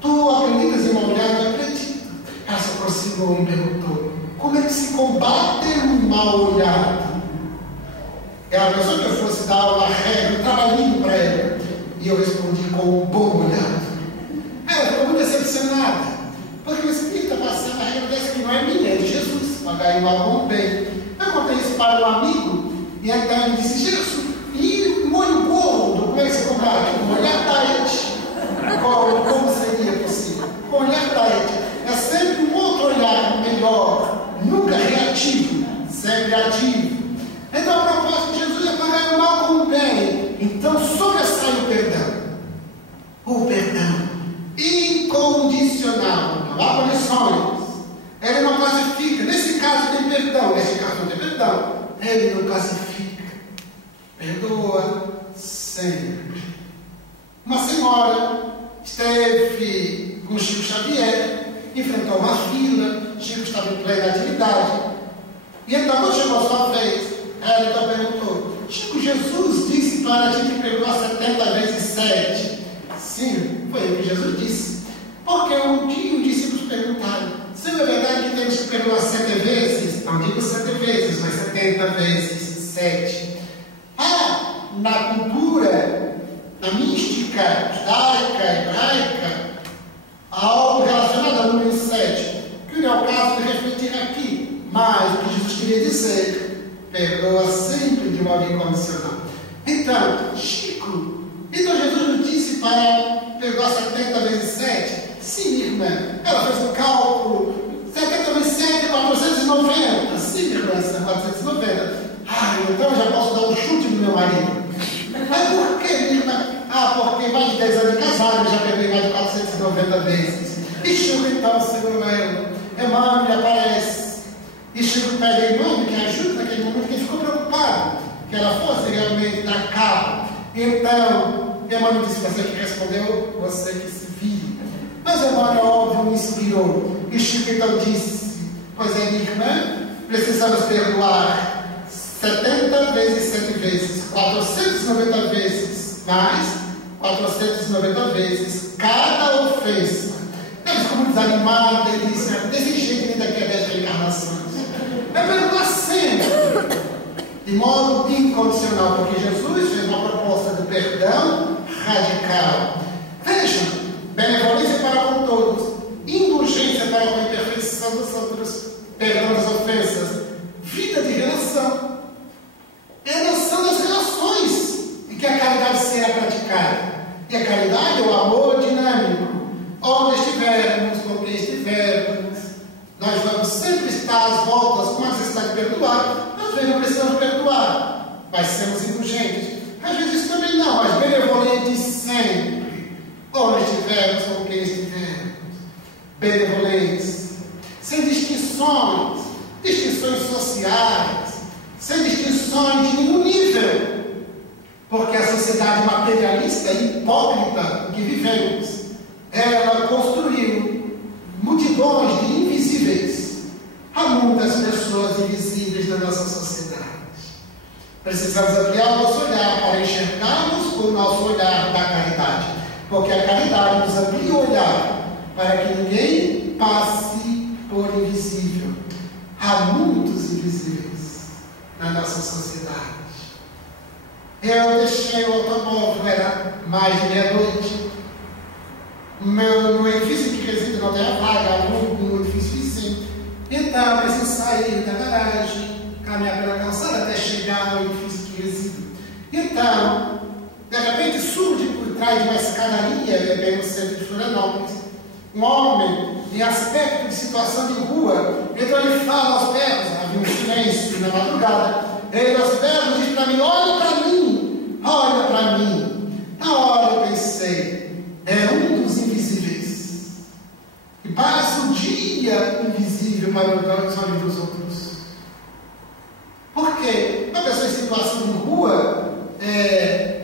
tu acreditas em mal olhado? Eu acredito. Ela se aproximou e me perguntou: como é que se combate um mal olhado? Ela pensou que eu fosse dar uma regra, um trabalhinho para ela. E eu respondi com um bom olhado. Ela ficou muito decepcionada, porque o espírita passando a regra dessa que não é minha, é de Jesus. Pagar o mal com o bem. Eu contei isso para um amigo, e então ele disse: Jesus, e molho gordo, como é que se combate? Um olhar taete. Como seria possível? Um olhar taete é sempre um outro olhar melhor, nunca reativo, sempre ativo. Então a proposta de Jesus é pagar o mal com o bem. Então sobressai o perdão. O perdão incondicional, não há condições. Ele não classifica. Nesse caso tem perdão, nesse caso não tem perdão. Ele não classifica. Perdoa sempre. Uma senhora esteve com Chico Xavier, enfrentou uma fila, Chico estava em plena atividade. E então, quando chegou a sua vez, ela então perguntou: Chico, Jesus disse para a gente perdoar 70 vezes 7. Sim, foi o que Jesus disse. Porque um dia os discípulos perguntaram: se é verdade que temos que perdoar 7 vezes? Não digo 7 vezes, mas 70. 70 vezes 7. Na cultura, na mística judaica, hebraica, há algo relacionado ao número 7, que não é o caso de refletir aqui, mas o que Jesus queria dizer, perdoa sempre de modo incondicional. Então, Chico, Jesus não disse para perdoar 70 vezes 7? Sim, irmã, ela fez o cálculo, 70 vezes 7 é 490. Sim, irmã, 490. Então eu já posso dar um chute no meu marido. Mas por que, minha irmã? Porque mais de 10 anos de casado, eu já perdoei mais de 490 vezes. E Chico então segurou ela. Emmanuel me aparece. E Chico pede a irmã que ajude naquele momento, que ele ficou preocupado que ela fosse realmente dar cabo. Então, Emmanuel disse: você que respondeu, você que se vire. Mas Emmanuel, óbvio, me inspirou. E Chico então disse: pois é, minha irmã, precisamos perdoar 70 vezes 7 vezes, 490 vezes, mais 490 vezes cada ofensa. Eles, como desanimado, ele disse: desse jeito ainda quer 10 reencarnações. É perdoar sempre, de modo incondicional, porque Jesus fez uma proposta de perdão radical. Vejam, benevolência para com todos, indulgência para com a imperfeição dos outros, perdão das ofensas, vida de relação. Relação das relações em que a caridade será praticada. E a caridade é o amor dinâmico. Onde estivermos, com quem estivermos, nós vamos sempre estar às voltas com a necessidade de perdoar. Às vezes não precisamos perdoar, mas sermos indulgentes. Às vezes isso também não, mas benevolentes sempre. Onde estivermos, com quem estivermos. Benevolentes. Sem distinções sociais, sem distinções de nenhum nível. Porque a sociedade materialista e hipócrita em que vivemos, ela construiu multidões de invisíveis. Há muitas pessoas invisíveis na nossa sociedade. Precisamos ampliar o nosso olhar para enxergarmos o nosso olhar da caridade. Porque a caridade nos amplia o olhar para que ninguém passe por invisível. Há muitos invisíveis na nossa sociedade. Eu deixei o automóvel, era mais de meia-noite. No edifício que resido não tem a vaga, no edifício vizinho. Então, eu preciso sair da garagem, caminhar pela calçada até chegar ao edifício que resido. Então, de repente, surge por trás de uma escadaria, bem no centro de Florianópolis, um homem em aspecto de situação de rua. Então ele fala aos berros, havia um silêncio na madrugada. Ele aos berros diz para mim: olha para mim, olha para mim. Na hora eu pensei, é um dos invisíveis. E passa o dia invisível para os olhos dos outros. Por quê? Uma pessoa em situação de rua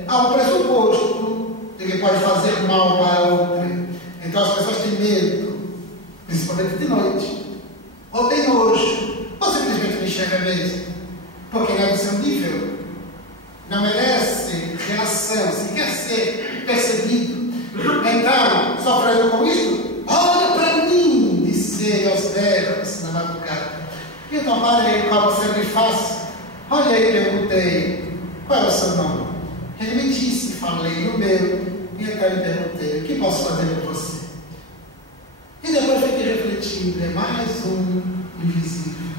há um pressuposto de que pode fazer mal para outra. Então as pessoas têm medo, principalmente de noite, ou tem nojo, ou simplesmente não enxerga mesmo, porque não é do seu nível, não merece reação, se quer ser percebido. Então, sofrendo com isso, olha para mim, disse ele aos berros na madrugada. Então parei, como sempre faço, olhei e perguntei: qual é o seu nome? Ele me disse, falei o meu. E até lhe perguntei: o que posso fazer por você? E depois fiquei refletindo: é mais um invisível.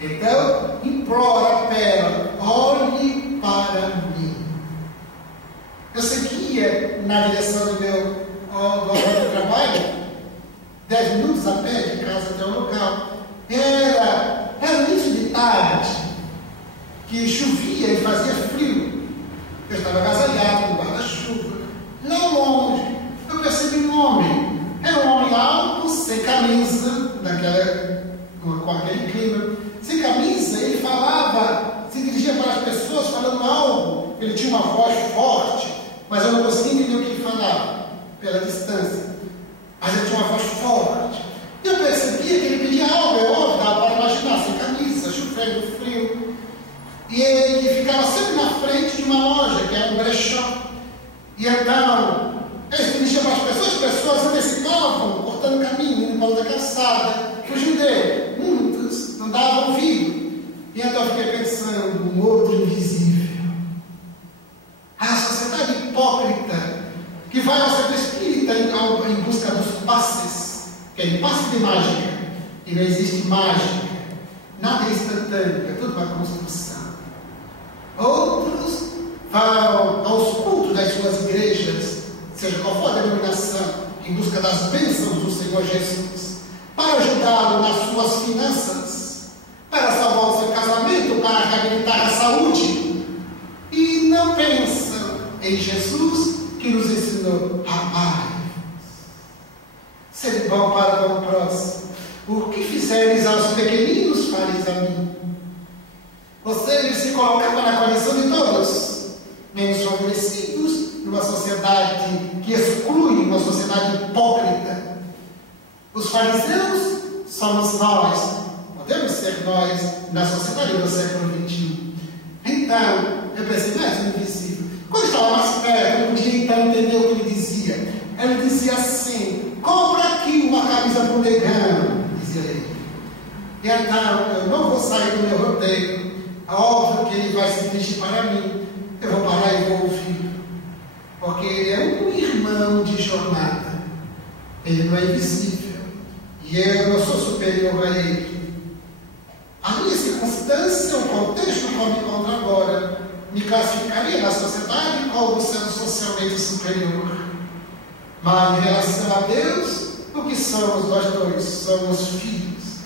Então, implora, apela: olhe para mim. Eu seguia na direção do meu trabalho, 10 minutos a pé de casa até o local. Era início de tarde, que chovia e fazia frio. Eu estava agasalhado no guarda-chuva. Lá longe, eu percebi um homem. Era um homem alto, sem camisa, com aquele clima. Sem camisa, ele falava, se dirigia para as pessoas falando algo. Ele tinha uma voz forte, mas eu não conseguia entender o que ele falava, pela distância. Mas ele tinha uma voz forte. E eu percebia que ele pedia algo, é óbvio, dava para imaginar, sem camisa, chovendo, frio. E ele ficava sempre na frente de uma loja, que era um brechó. E então, ele se dirigia para as pessoas antecipavam, cortando caminho, indo para outra calçada, fugindo dele. Muitos não davam ouvido. E então eu fiquei pensando, um outro invisível. A sociedade hipócrita, que vai ao centro espírita em busca dos passes, que é passe de mágica, e não existe mágica, nada é instantâneo, é tudo uma construção. Outros vão aos cultos das suas igrejas, seja qual for a denominação, em busca das bênçãos do Senhor Jesus, para ajudá-lo nas suas finanças, para salvar o seu casamento, para reabilitar a saúde, e não pensam em Jesus, que nos ensinou a amar, ser bom para o próximo. O que fizeres aos pequeninos, fareis a mim. Você se colocava na condição de todos, menos favorecidos, numa sociedade que exclui, uma sociedade hipócrita. Os fariseus somos nós, podemos ser nós, na sociedade do século XXI. Então, eu pensei, mais um invisível. Quando estava mais perto, eu podia então entender o que ele dizia. Ele dizia assim: compra aqui uma camisa para o negão, dizia ele. E então, eu não vou sair do meu roteiro. É óbvio que ele vai se dirigir para mim. Eu vou parar e vou ouvir. Porque ele é um irmão de jornada. Ele não é invisível. E eu não sou superior a ele. A minha circunstância, o contexto no qual me encontro agora, me classificaria na sociedade como sendo socialmente superior. Mas em relação a Deus, o que somos nós dois? Somos filhos.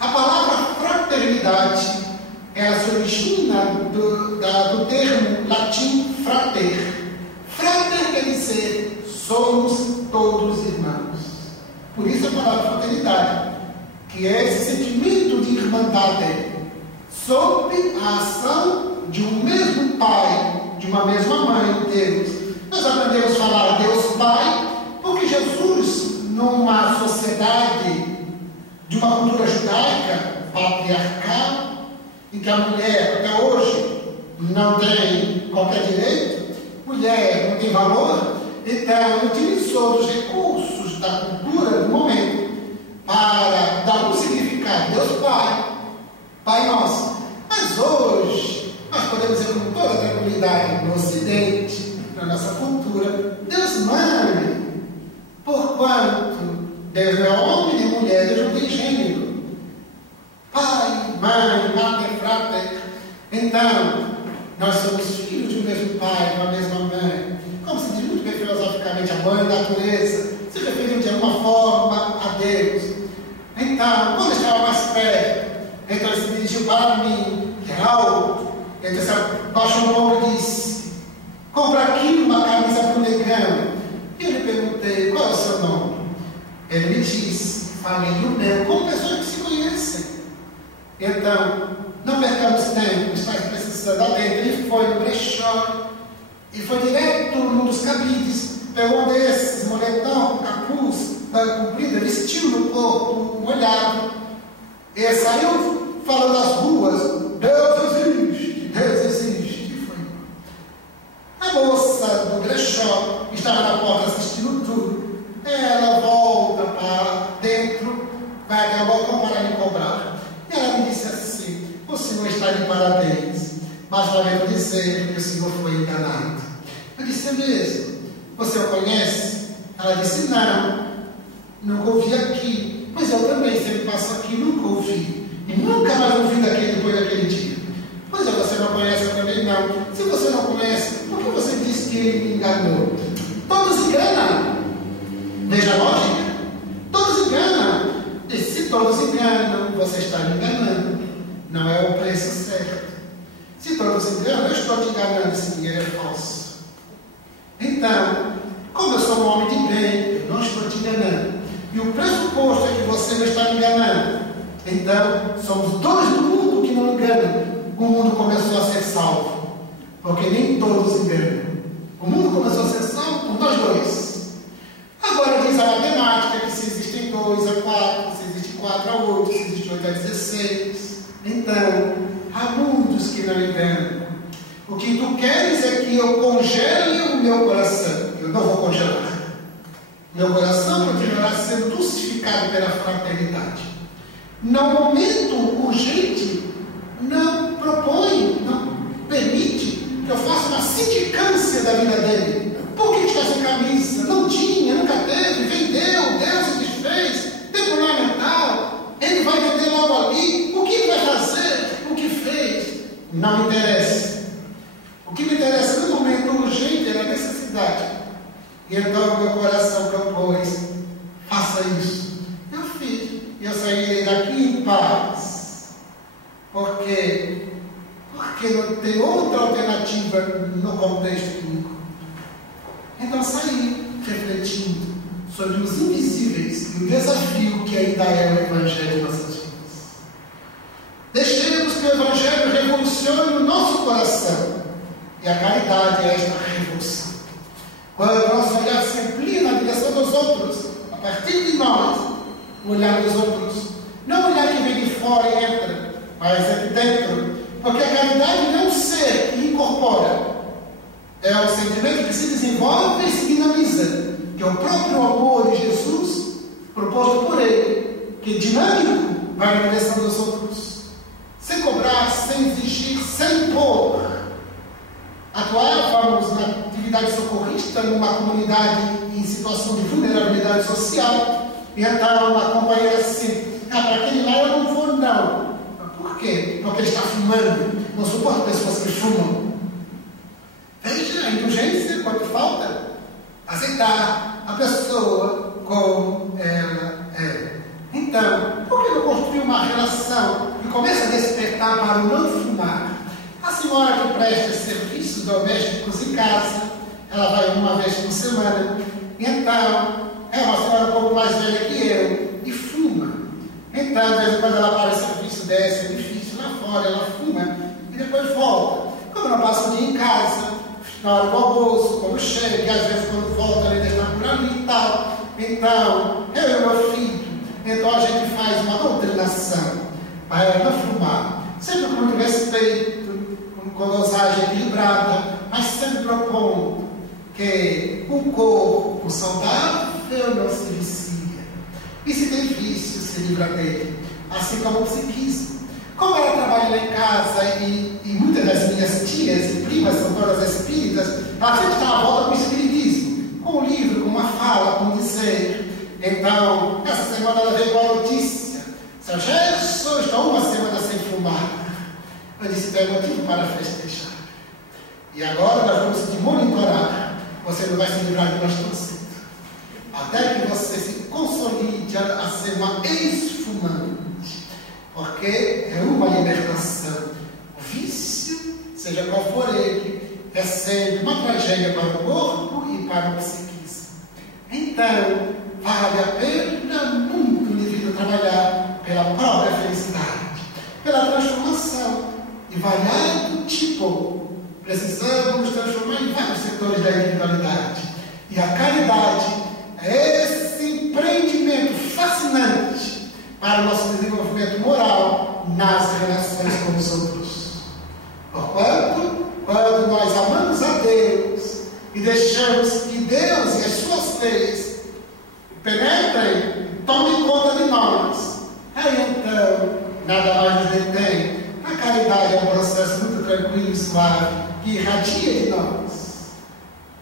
A palavra fraternidade, ela se origina do termo latim frater. Frater quer dizer somos todos irmãos. Por isso a palavra fraternidade, que é esse sentimento de irmandade, sob a ação de um mesmo Pai, de uma mesma Mãe, Deus. Nós aprendemos a falar Deus Pai, porque Jesus, numa sociedade de uma cultura judaica, patriarcal, em que a mulher, até hoje, não tem qualquer direito, mulher não tem valor, então utilizou os recursos da cultura do momento para dar um significado. Deus Pai, Pai Nosso. Mas hoje, nós podemos dizer com toda tranquilidade, no Ocidente, na nossa cultura, Deus Mãe. Porquanto Deus é homem e mulher, Deus não tem gênero. Pai, mãe, mater, frater. Então, nós somos filhos de um mesmo pai, de uma mesma mãe. Como se diz muito bem filosoficamente, a mãe da natureza, se referindo de alguma forma a Deus. Então, quando estava mais perto, então ele se dirigiu para mim, que era alto, ele disse, baixou o ombro e disse: compra aqui uma camisa para o negão. E eu lhe perguntei: qual é o seu nome? Ele me disse: falei o meu, como pessoas que se conhecem. Então, não percamos tempo, está precisando lá dentro. Ele foi no brechó e foi direto num dos cabides, pegou um desses, moletom, capuz, manga comprida, vestiu no corpo, molhado. E saiu falando das ruas: Deus existe, Deus existe. E foi. A moça do brechó estava na porta assistindo tudo. Ela volta para dentro, vai até o balcão para me cobrar. E ela me disse assim: o senhor está de parabéns, mas lamento dizer que o senhor foi enganado. Eu disse: é mesmo? Você o conhece? Ela disse: não, nunca ouvi aqui. Mas eu também sempre passo aqui, nunca ouvi. E nunca mais ouvi depois daquele dia. Pois é, você não conhece também? Não. Se você não conhece, por que você disse que ele me enganou? Todos enganam. Veja a lógica. Todos enganam. E se todos enganam, você está me enganando. Não é o preço certo. Se todos enganam, eu estou te enganando. Esse dinheiro é falso. Então, como eu sou um homem de bem, eu não estou te enganando. E o pressuposto é que você não está me enganando. Então, somos dois do mundo que não enganam. O mundo começou a ser salvo. Porque nem todos enganam. O mundo começou a ser salvo por nós dois. Agora diz a matemática que se existem 2 a 4, se existe 4 a 8, se existe 8 a 16. Então, há mundos que não enganam. O que tu queres é que eu congele o meu coração. Eu não vou congelar. Meu coração continuará sendo crucificado pela fraternidade. No momento urgente, não não me interessa. O que me interessa no momento urgente é a necessidade. E então meu coração propôs: faça isso. Eu fiz. E eu sairei daqui em paz. Porque não tem outra alternativa no contexto bíblico. Então saí refletindo sobre os invisíveis e o desafio que ainda é o Evangelho em nossas vidas. Deixemos que o Evangelho revolucione o nosso coração. E a caridade é esta revolução. Quando o nosso olhar se amplia na direção dos outros, a partir de nós, o olhar dos outros, não o olhar que vem de fora e entra, mas é de dentro. Porque a caridade não é um ser que incorpora, é um sentimento que se desenvolve e se dinamiza, que é o próprio amor de Jesus, proposto por Ele, que dinâmico vai na direção dos outros, sem cobrar, sem exigir, sem impor. Atuávamos na atividade socorrista numa comunidade em situação de vulnerabilidade social, e então uma companheira assim: para aquele lá eu não vou não. Por quê? Porque ele está fumando. Não suporto pessoas que fumam. Veja a indulgência quando falta. Aceitar a pessoa como ela é. Então, por que não construir uma relação e começa a despertar para o não fumar? A senhora que presta serviços domésticos em casa, ela vai uma vez por semana. E então, é uma senhora um pouco mais velha que eu e fuma. Então, de vez em quando ela para o serviço, desce o edifício lá fora, ela fuma e depois volta. Como ela passa o dia em casa, na hora do almoço, quando chega, e às vezes quando volta, ela ainda está por ali e tal. Então, eu e meu filho, então a gente faz uma doutrinação para ela não fumar. Sempre com muito respeito, com dosagem equilibrada, mas sempre propondo que o corpo saudável não se vicia. E se tem vício, se livra dele. Assim como o psiquismo. Como ela trabalha lá em casa e muitas das minhas tias e primas são todas espíritas, ela sempre está à volta com o espiritismo, com o livro, com uma fala, com um dizer. Então, essa semana ela veio com a notícia: Seu Gerson, estou uma semana sem fumar. Eu disse: tem motivo para festejar. E agora nós vamos te monitorar. Você não vai se livrar de nós tão cedo. Até que você se consolide a ser uma ex-fumante. Porque é uma libertação. O vício, seja qual for ele, é sempre uma tragédia para o corpo e para o psiquismo. Então, vale a pena muito o indivíduo trabalhar pela própria felicidade, pela transformação de variado tipo. Precisamos nos transformar em vários setores da individualidade. E a caridade é esse empreendimento fascinante para o nosso desenvolvimento moral nas relações com os outros. Porquanto, quando nós amamos a Deus e deixamos que Deus e as suas leis penetrem, tomem conta de nós, aí então nada mais nos detém. A caridade é um processo muito tranquilo e suave que irradia de nós.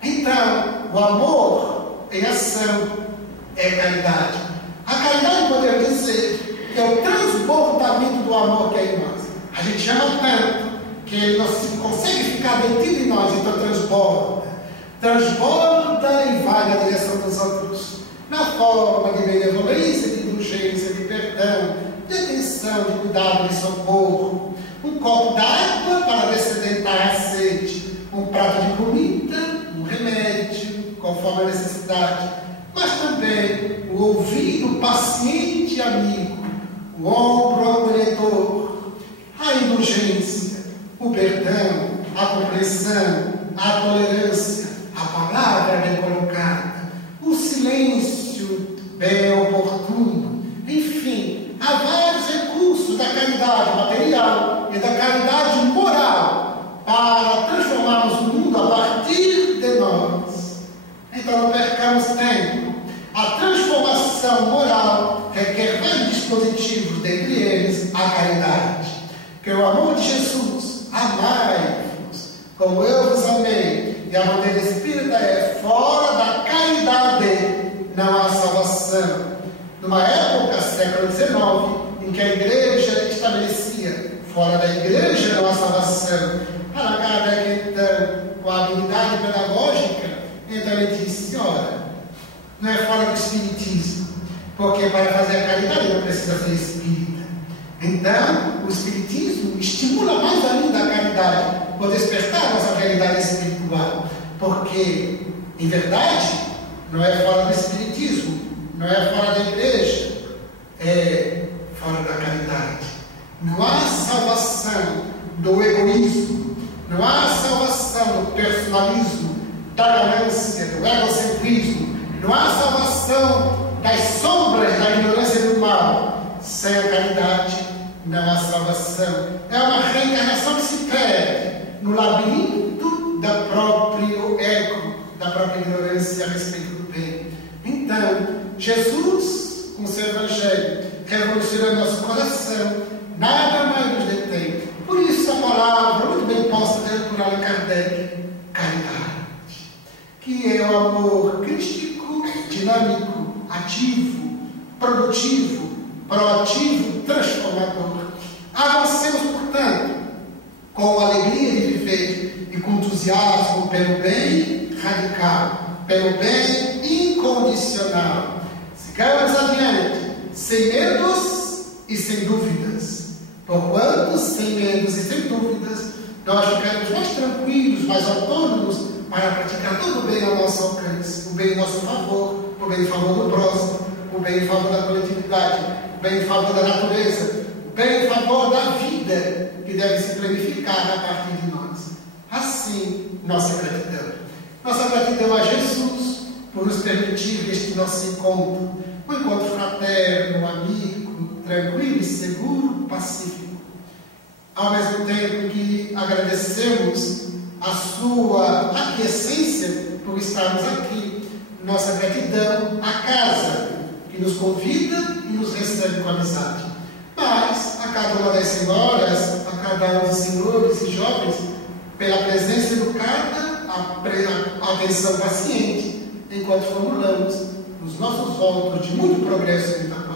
Então, o amor em ação é caridade. A caridade podemos dizer que é o transbordamento do amor que é em nós. A gente chama tanto que ele não se consegue ficar dentro de nós, então transborda. Transborda e vai na direção dos outros. Na forma de benevolência, de indulgência, de perdão, de atenção, de cuidado, de socorro. Um copo d'água para descedentar a sede. Um prato de comida, um remédio, conforme a necessidade. Mas também o ouvido paciente e amigo, o ombro acolhedor, a indulgência, o perdão, a compreensão, a tolerância, a palavra bem colocada, o silêncio bem oportuno. Enfim, há vários recursos da caridade material e da caridade moral para transformarmos o mundo a partir de nós. Então não percamos tempo. A transformação moral requer vários dispositivos, dentre eles a caridade. Que o amor de Jesus, amai-vos, como eu vos amei, e a maneira espírita é fora da caridade, não há salvação. Numa época, século XIX, em que a igreja estabelecia fora da igreja não há salvação. Para Kardec, então, com a habilidade pedagógica, então ele disse: ora, não é fora do espiritismo, porque para fazer a caridade não precisa ser espírita. Então, o espiritismo estimula mais ainda a caridade, por despertar a nossa realidade espiritual, porque, em verdade, não é fora do espiritismo, não é fora da igreja, é fora da caridade. Não há salvação do egoísmo, não há salvação do personalismo, da ganância, do egocentrismo, não há salvação das sombras da ignorância e do mal. Sem a caridade não há salvação. É uma reencarnação que se perde no labirinto da próprio ego, da própria ignorância a respeito do bem. Então, Jesus, com seu Evangelho, revoluciona nosso coração, nada mais nos detém. Por isso a palavra, muito bem posta por Allan Kardec, caridade, que é o amor crístico, dinâmico, ativo, produtivo, proativo, transformador. Avancemos, portanto, com alegria de viver e com entusiasmo pelo bem radical, pelo bem incondicional. Sigamos adiante, sem medos e sem dúvidas. Porquanto, sem medos e sem dúvidas, nós ficamos mais tranquilos, mais autônomos para praticar todo o bem ao nosso alcance, o bem em nosso favor, o bem em favor do próximo, o bem em favor da coletividade, o bem em favor da natureza, o bem em favor da vida que deve se planificar a partir de nós. Assim, nossa gratidão. Nossa gratidão a Jesus por nos permitir este nosso encontro, um encontro fraterno, amigo, tranquilo, seguro, pacífico. Ao mesmo tempo que agradecemos a sua aquiescência por estarmos aqui, nossa gratidão à casa que nos convida e nos recebe com amizade. Mas a cada uma das senhoras, a cada um dos senhores e jovens, pela presença educada, a atenção paciente, enquanto formulamos os nossos votos de muito progresso e muita